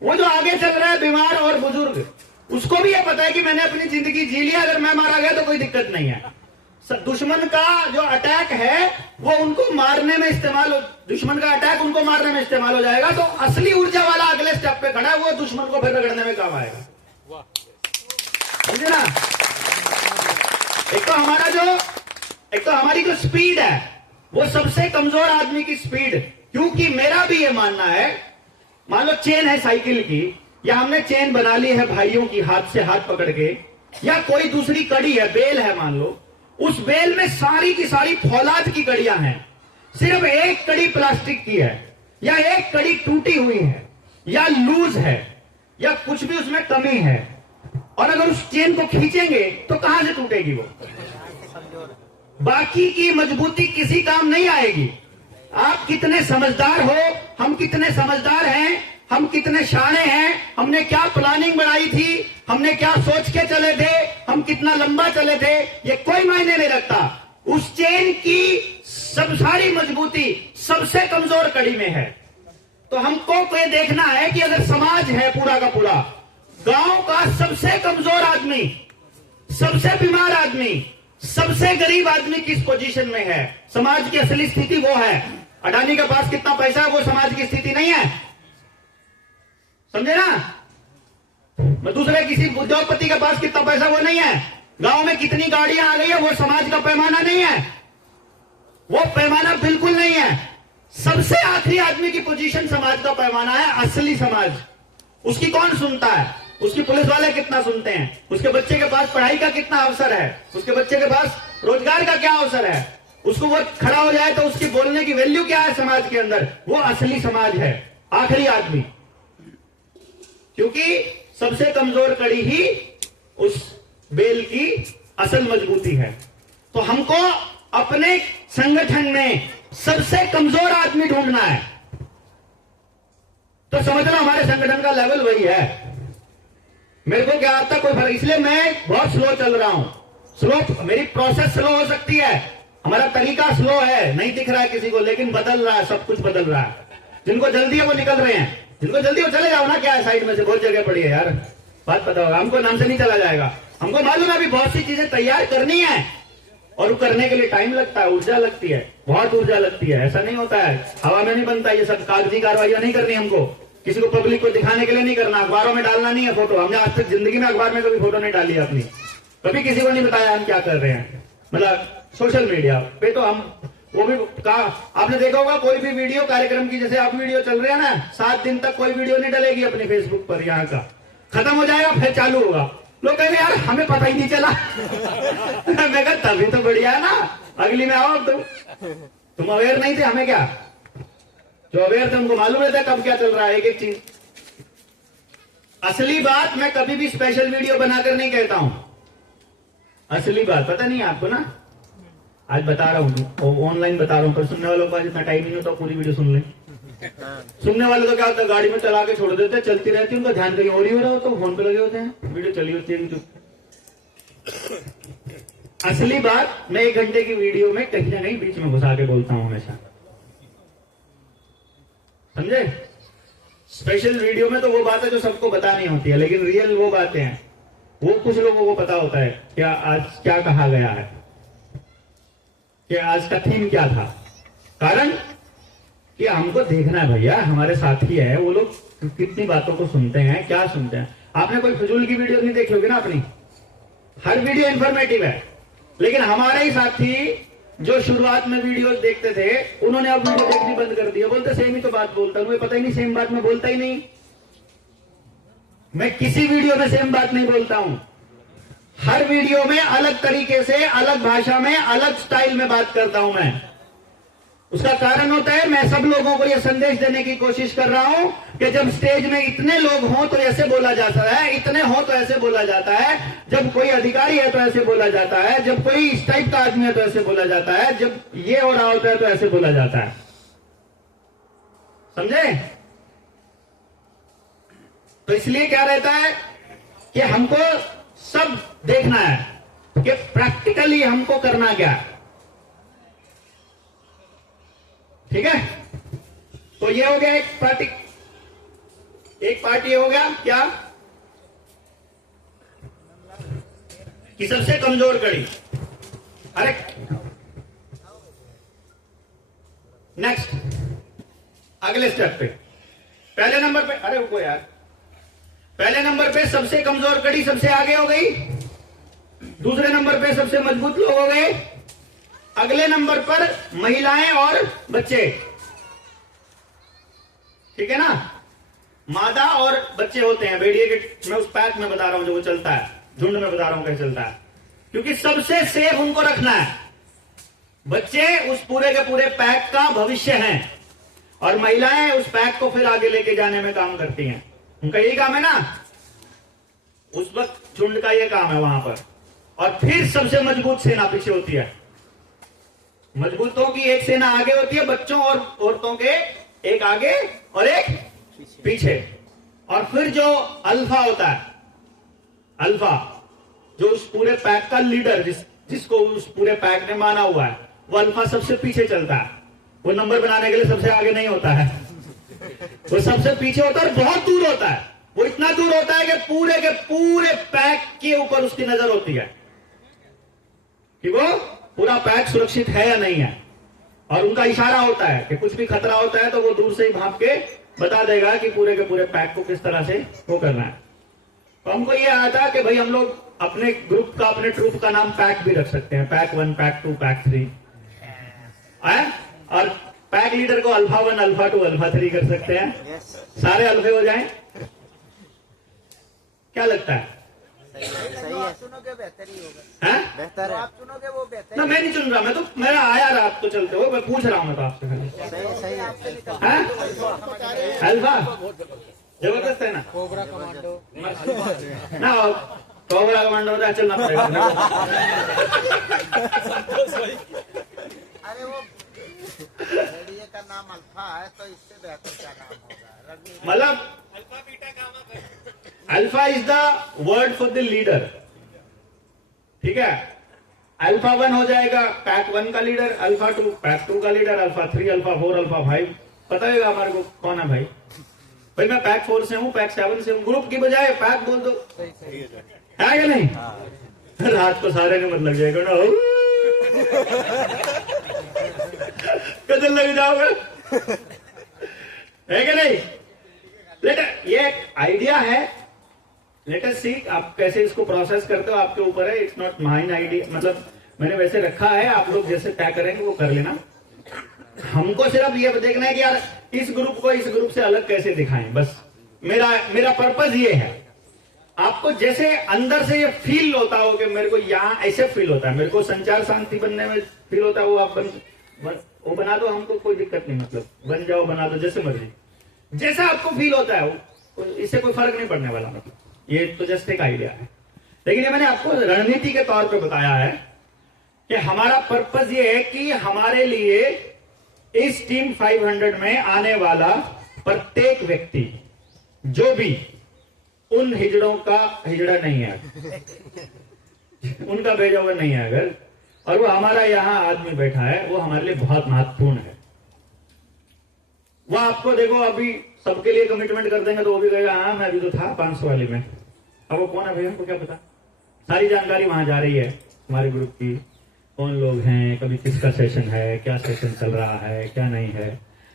वो जो आगे चल रहा है बीमार और बुजुर्ग, उसको भी ये पता है कि मैंने अपनी जिंदगी जी लिया, अगर मैं मारा गया तो कोई दिक्कत नहीं है। दुश्मन का जो अटैक है वो उनको मारने में इस्तेमाल, दुश्मन का अटैक उनको मारने में इस्तेमाल हो जाएगा। तो असली ऊर्जा वाला अगले स्टेप पे खड़ा है, वो दुश्मन को फिर रगड़ने में काम आएगा। समझे ना। एक तो हमारी जो स्पीड है वो सबसे कमजोर आदमी की स्पीड, क्योंकि मेरा भी ये मानना है, मान लो चेन है साइकिल की, या हमने चेन बना ली है भाइयों की हाथ से हाथ पकड़ के, या कोई दूसरी कड़ी है, बेल है मान लो, उस बेल में सारी की सारी फौलाद की कड़ियां हैं, सिर्फ एक कड़ी प्लास्टिक की है, या एक कड़ी टूटी हुई है, या लूज है, या कुछ भी उसमें कमी है, और अगर उस चेन को खींचेंगे तो कहां से टूटेगी वो? बाकी की मजबूती किसी काम नहीं आएगी। आप कितने समझदार हो, हम कितने समझदार हैं, हम कितने शाणे हैं, हमने क्या प्लानिंग बनाई थी, हमने क्या सोच के चले थे, हम कितना लंबा चले थे, ये कोई मायने नहीं रखता। उस चेन की सब सारी मजबूती सबसे कमजोर कड़ी में है। तो हमको ये देखना है कि अगर समाज है पूरा का पूरा, गांव का सबसे कमजोर आदमी, सबसे बीमार आदमी, सबसे गरीब आदमी किस पोजीशन में है, समाज की असली स्थिति वो है। अडानी के पास कितना पैसा है वो समाज की स्थिति नहीं है, समझे ना? मैं दूसरे किसी उद्योगपति के पास कितना पैसा वो नहीं है, गांव में कितनी गाड़ियां आ गई है वो समाज का पैमाना नहीं है, वो पैमाना बिल्कुल नहीं है। सबसे आखिरी आदमी की पोजीशन समाज का पैमाना है, असली समाज। उसकी कौन सुनता है, उसकी पुलिस वाले कितना सुनते हैं, उसके बच्चे के पास पढ़ाई का कितना अवसर है, उसके बच्चे के पास रोजगार का क्या अवसर है, उसको वो खड़ा हो जाए तो उसकी बोलने की वैल्यू क्या है समाज के अंदर, वो असली समाज है, आखिरी आदमी। क्योंकि सबसे कमजोर कड़ी ही उस बेल की असल मजबूती है। तो हमको अपने संगठन में सबसे कमजोर आदमी ढूंढना है। तो समझ लो हमारे संगठन का लेवल वही है। मेरे को क्या आता कोई फर्क, इसलिए मैं बहुत स्लो चल रहा हूं। स्लो, मेरी प्रोसेस स्लो हो सकती है, हमारा तरीका स्लो है, नहीं दिख रहा है किसी को, लेकिन बदल रहा है, सब कुछ बदल रहा है। जिनको जल्दी है वो निकल रहे हैं, जिनको जल्दी हो चले जाओ ना, क्या है साइड में से बहुत जगह पड़ी है यार, बात पता होगा हमको, नाम से नहीं चला जाएगा। हमको मालूम है अभी बहुत सी चीजें तैयार करनी है और वो करने के लिए टाइम लगता है, ऊर्जा लगती है, बहुत ऊर्जा लगती है। ऐसा नहीं होता है, हवा में नहीं बनता ये सब, कागजी कार्रवाइयां नहीं करनी हमको, किसी को पब्लिक को दिखाने के लिए नहीं करना, अखबारों में डालना नहीं है फोटो। हमने आज तक जिंदगी में अखबार में कभी फोटो नहीं डाली अपनी, कभी किसी को नहीं बताया हम क्या कर रहे हैं। मतलब सोशल मीडिया पे तो हम वो भी आपने देखा होगा, कोई भी वीडियो कार्यक्रम की, जैसे आप वीडियो चल रहे हैं ना, 7 दिन तक कोई वीडियो नहीं डलेगी अपने फेसबुक पर, यहाँ का खत्म हो जाएगा फिर चालू होगा। लोग कहेंगे यार हमें पता ही नहीं चला मैं कहा तभी तो बढ़िया है ना, अगली में आओ तुम अवेयर नहीं थे, हमें क्या, जो अवेयर थे उनको मालूम रहता है कब क्या चल रहा है एक एक चीज। असली बात मैं कभी भी स्पेशल वीडियो बनाकर नहीं कहता हूं, असली बात पता नहीं है आपको ना, आज बता रहा हूं, ऑनलाइन बता रहा हूं, पर सुनने वालों के पास इतना टाइम नहीं होता पूरी वीडियो सुन लें। सुनने वाले तो क्या होता है, गाड़ी में चला के छोड़ देते हैं, चलती रहती है, उनका ध्यान कहीं और ही हो रहा हो तो फोन पे लगे होते हैं, वीडियो चली होती है यूट्यूब। असली बात मैं 1 घंटे की वीडियो में कहीं ना कहीं बीच में घुसा के बोलता हूं हमेशा, समझे? स्पेशल वीडियो में तो वो बात है जो सबको बतानी होती है, लेकिन रियल वो बातें हैं वो कुछ लोगों को पता होता है क्या आज क्या कहा गया है, कि आज का थीम क्या था। कारण कि हमको देखना है भैया, हमारे साथी है वो लोग कितनी बातों को सुनते हैं, क्या सुनते हैं। आपने कोई फजूल की वीडियो नहीं देखी होगी ना अपनी, हर वीडियो इंफॉर्मेटिव है, लेकिन हमारे ही साथी जो शुरुआत में वीडियो देखते थे उन्होंने अब वीडियो देखनी बंद कर दी, बोलते सेम ही तो बात बोलता हूं, मुझे पता ही नहीं सेम बात मैं बोलता ही नहीं, मैं किसी वीडियो में सेम बात नहीं बोलता हूं। हर वीडियो में अलग तरीके से, अलग भाषा में, अलग स्टाइल में बात करता हूं मैं। उसका कारण होता है मैं सब लोगों को यह संदेश देने की कोशिश कर रहा हूं कि जब स्टेज में इतने लोग हों तो ऐसे बोला जाता है, इतने हों तो ऐसे बोला जाता है, जब कोई अधिकारी है तो ऐसे बोला जाता है, जब कोई इस टाइप का आदमी है तो ऐसे बोला जाता है, जब ये हो रहा होता है तो ऐसे बोला जाता है, समझे? तो इसलिए क्या रहता है कि हमको सब देखना है कि प्रैक्टिकली हमको करना क्या है, ठीक है? तो ये हो गया एक पार्ट ये हो गया क्या कि सबसे कमजोर कड़ी। अरे नेक्स्ट अगले स्टेप पे, पहले नंबर पे, अरे रुको यार, पहले नंबर पे सबसे कमजोर कड़ी सबसे आगे हो गई, दूसरे नंबर पे सबसे मजबूत लोग हो गए, अगले नंबर पर महिलाएं और बच्चे, ठीक है ना? मादा और बच्चे होते हैं भेड़िए के, मैं उस पैक में बता रहा हूं जो वो चलता है, झुंड में बता रहा हूं कैसे चलता है, क्योंकि सबसे सेफ उनको रखना है। बच्चे उस पूरे के पूरे पैक का भविष्य हैं और महिलाएं उस पैक को फिर आगे लेके जाने में काम करती हैं, उनका यही काम है ना। उस वक्त झुंड का ये काम है वहां पर। और फिर सबसे मजबूत सेना पीछे होती है। मजबूतों की एक सेना आगे होती है, बच्चों और औरतों के एक आगे और एक पीछे। और फिर जो अल्फा होता है, अल्फा जो उस पूरे पैक का लीडर, जिसको उस पूरे पैक ने माना हुआ है, वो अल्फा सबसे पीछे चलता है। वो नंबर बनाने के लिए सबसे आगे नहीं होता है, वो सबसे पीछे होता है और बहुत दूर होता है। वो इतना दूर होता है कि पूरे के पूरे पैक के ऊपर उसकी नजर होती है कि वो पूरा पैक सुरक्षित है या नहीं है। और उनका इशारा होता है कि कुछ भी खतरा होता है तो वो दूर से ही भाग के बता देगा कि पूरे के पूरे पैक को किस तरह से वो करना है। तो हमको ये आया था कि भाई हम लोग अपने ग्रुप का, अपने ट्रूप का नाम पैक भी रख सकते हैं, पैक 1, पैक 2, पैक 3 है। और पैक लीडर को अल्फा 1, अल्फा 2, अल्फा 3 कर सकते हैं। सारे अल्फे हो जाएं। क्या लगता है? जो आप चुनोगे बेहतर ही होगा। हैं? बेहतर है, आप चुनोगे वो बेहतर ना मैं नहीं चुन रहा, मैं तो मेरा आया रात तो चलते हो, मैं पूछ रहा हूं मैं तो आपसे खाली। सही है। हैं? अल्फा जबरदस्त है ना, कोबरा कमांडो ना कोबरा कमांडो होता है, चलना पड़ेगा ना। अरे वो रेडियो का नाम अल्फा है तो इससे बेहतर क्या नाम होगा? रणनीति मतलब alpha is the word for the leader, ठीक है। अल्फा 1 हो जाएगा पैक 1 का लीडर, अल्फा 2 पैक 2 का लीडर, अल्फा 3, अल्फा 4, अल्फा 5 पता है हमारे को कौन है भाई? भाई मैं पैक 4 से हूँ, पैक 7 से हूँ, ग्रुप की बजाय पैक बोल दो, है कि नहीं? रात को सारे ने मत लग जाएगा ना, कदर लग जाओगे, है कि नहीं? ये एक आइडिया है, लेट अस सी आप कैसे इसको प्रोसेस करते हो, आपके ऊपर है। इट्स नॉट माइन आइडिया, मतलब मैंने वैसे रखा है, आप लोग जैसे तय करेंगे वो कर लेना। हमको सिर्फ ये देखना है कि यार इस ग्रुप को इस ग्रुप से अलग कैसे दिखाएं, बस मेरा पर्पज ये है। आपको जैसे अंदर से ये फील होता हो कि मेरे को यहाँ ऐसे फील होता है, मेरे को संचार शांति बनने में फील होता है, वो आप वो बना दो, हमको कोई दिक्कत नहीं, मतलब बन जाओ, बना दो, जैसे मर्जी, जैसा आपको फील होता है वो, इससे कोई फर्क नहीं पड़ने वाला। मतलब ये तो जस्ट एक आइडिया है, लेकिन ये मैंने आपको रणनीति के तौर पे बताया है कि हमारा पर्पज ये है कि हमारे लिए इस टीम 500 में आने वाला प्रत्येक व्यक्ति, जो भी उन हिजड़ों का हिजड़ा नहीं है, उनका भेजा हुआ नहीं है अगर, और वो हमारा यहाँ आदमी बैठा है, वो हमारे लिए बहुत महत्वपूर्ण है। वो आपको देखो अभी सबके लिए कमिटमेंट कर देंगे तो वो भी कहेगा हाँ मैं अभी तो था 500 वाले में, अब वो कौन है भैया, हमको क्या पता। सारी जानकारी वहां जा रही है हमारे ग्रुप की, कौन लोग हैं, कभी किसका सेशन है, क्या सेशन चल रहा है, क्या नहीं है।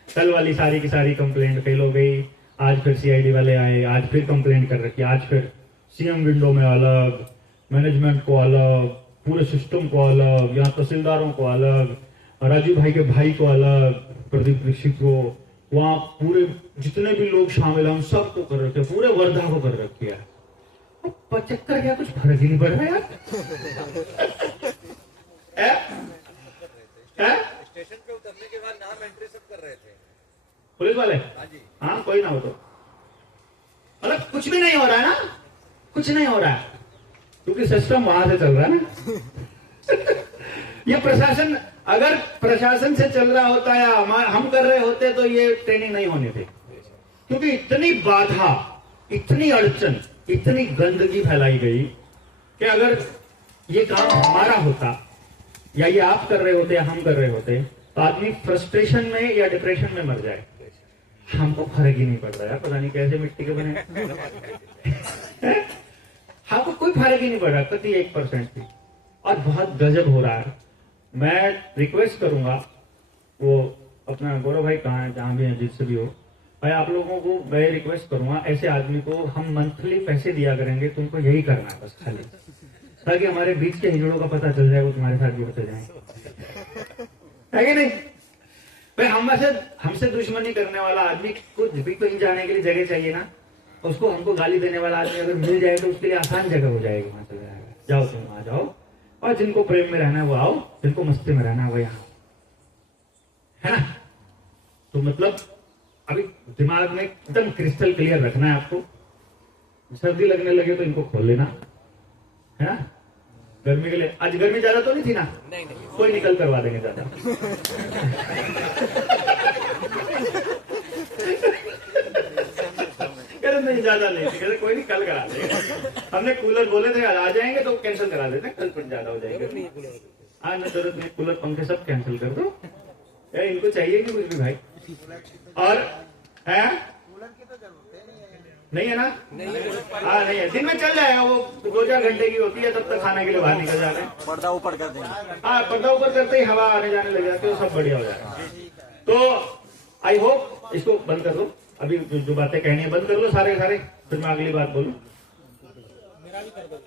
कल वाली सारी की सारी कंप्लेंट फेल हो गई, आज फिर सीआईडी वाले आए, आज फिर कंप्लेंट कर रखी, आज फिर सीएम विंडो में अलग, मैनेजमेंट को अलग, पूरे सिस्टम को अलग, यहाँ तहसीलदारों को अलग, राजीव भाई के भाई को अलग, प्रदीप ऋषि को, वहां पूरे जितने भी लोग शामिल हैं उन सबको कर रखे, पूरे वर्धा को कर रखी है। चक्कर क्या, कुछ फर्क ही नहीं पड़ रहा यार। स्टेशन पे उतरने के बाद नाम एंट्री सब कर रहे थे पुलिस वाले, हाँ जी, हाँ कोई ना हो तो, मतलब कुछ भी नहीं हो रहा है ना, कुछ नहीं हो रहा है, क्योंकि सिस्टम वहां से चल रहा है ना। ये प्रशासन, अगर प्रशासन से चल रहा होता या हम कर रहे होते तो ये ट्रेनिंग नहीं होनी थी, क्योंकि इतनी बाधा, इतनी अड़चन, इतनी गंदगी फैलाई गई कि अगर ये काम हमारा होता या ये आप कर रहे होते या हम कर रहे होते तो आदमी फ्रस्ट्रेशन में या डिप्रेशन में मर जाए। हमको फर्क ही नहीं पड़ रहा है, पता नहीं कैसे मिट्टी के बने। हमको कोई फर्क ही नहीं पड़ रहा, कति 1% की, और बहुत गजब हो रहा है। मैं रिक्वेस्ट करूंगा, वो अपना गौरव भाई कहाँ है, जहां भी है, जिससे भी हो भाई, आप लोगों को मैं रिक्वेस्ट करूंगा, ऐसे आदमी को हम मंथली पैसे दिया करेंगे, तुमको यही करना है बस खाली, ताकि हमारे बीच के हिजड़ों का पता चल जाए, वो तुम्हारे साथ जुड़ते जाएंगे, है कि नहीं भाई? हमसे दुश्मनी करने वाला आदमी कुछ भी कहीं जाने के लिए जगह चाहिए ना, उसको हमको गाली देने वाला आदमी अगर मिल जाए तो उसके लिए आसान जगह हो जाएगी, वहां चला जाएगा, जाओ तुम वहां जाओ, और जिनको प्रेम में रहना है वो आओ, जिनको मस्ती में रहना है वो यहाँ, है ना। तो मतलब अभी दिमाग में एकदम क्रिस्टल क्लियर रखना है आपको। सर्दी लगने लगे तो इनको खोल लेना, है ना? गर्मी के लिए आज गर्मी ज्यादा तो नहीं थी ना? नहीं नहीं कोई निकल करवा देंगे ज्यादा। कहते नहीं ज्यादा नहीं, कहते कोई नहीं कल करा देंगे। हमने कूलर बोले थे आ जाएंगे तो कैंसिल करा देते, कल पर ज्यादा हो जाएंगे। आज ना जरूरत नहीं, कूलर पंखे सब कैंसिल कर दो। यार इनको चाहिए कि कुछ भी भाई। और है कूलर की तो जरूरत है नहीं है ना? हाँ नहीं है, दिन में चल जाएगा वो, 2-4 घंटे की होती है, तब तक खाने के लिए बाहर निकल जाते हैं। पर्दा ऊपर कर देंगे। हाँ पर्दा ऊपर करते ही हवा आने जाने लग जाती है, सब बढ़िया हो जाएगा। तो आई होप इसको बंद कर दो, अभी जो बातें कहनी है बंद कर लो सारे, फिर मैं अगली बात बोलूं। मेरा भी कर दो।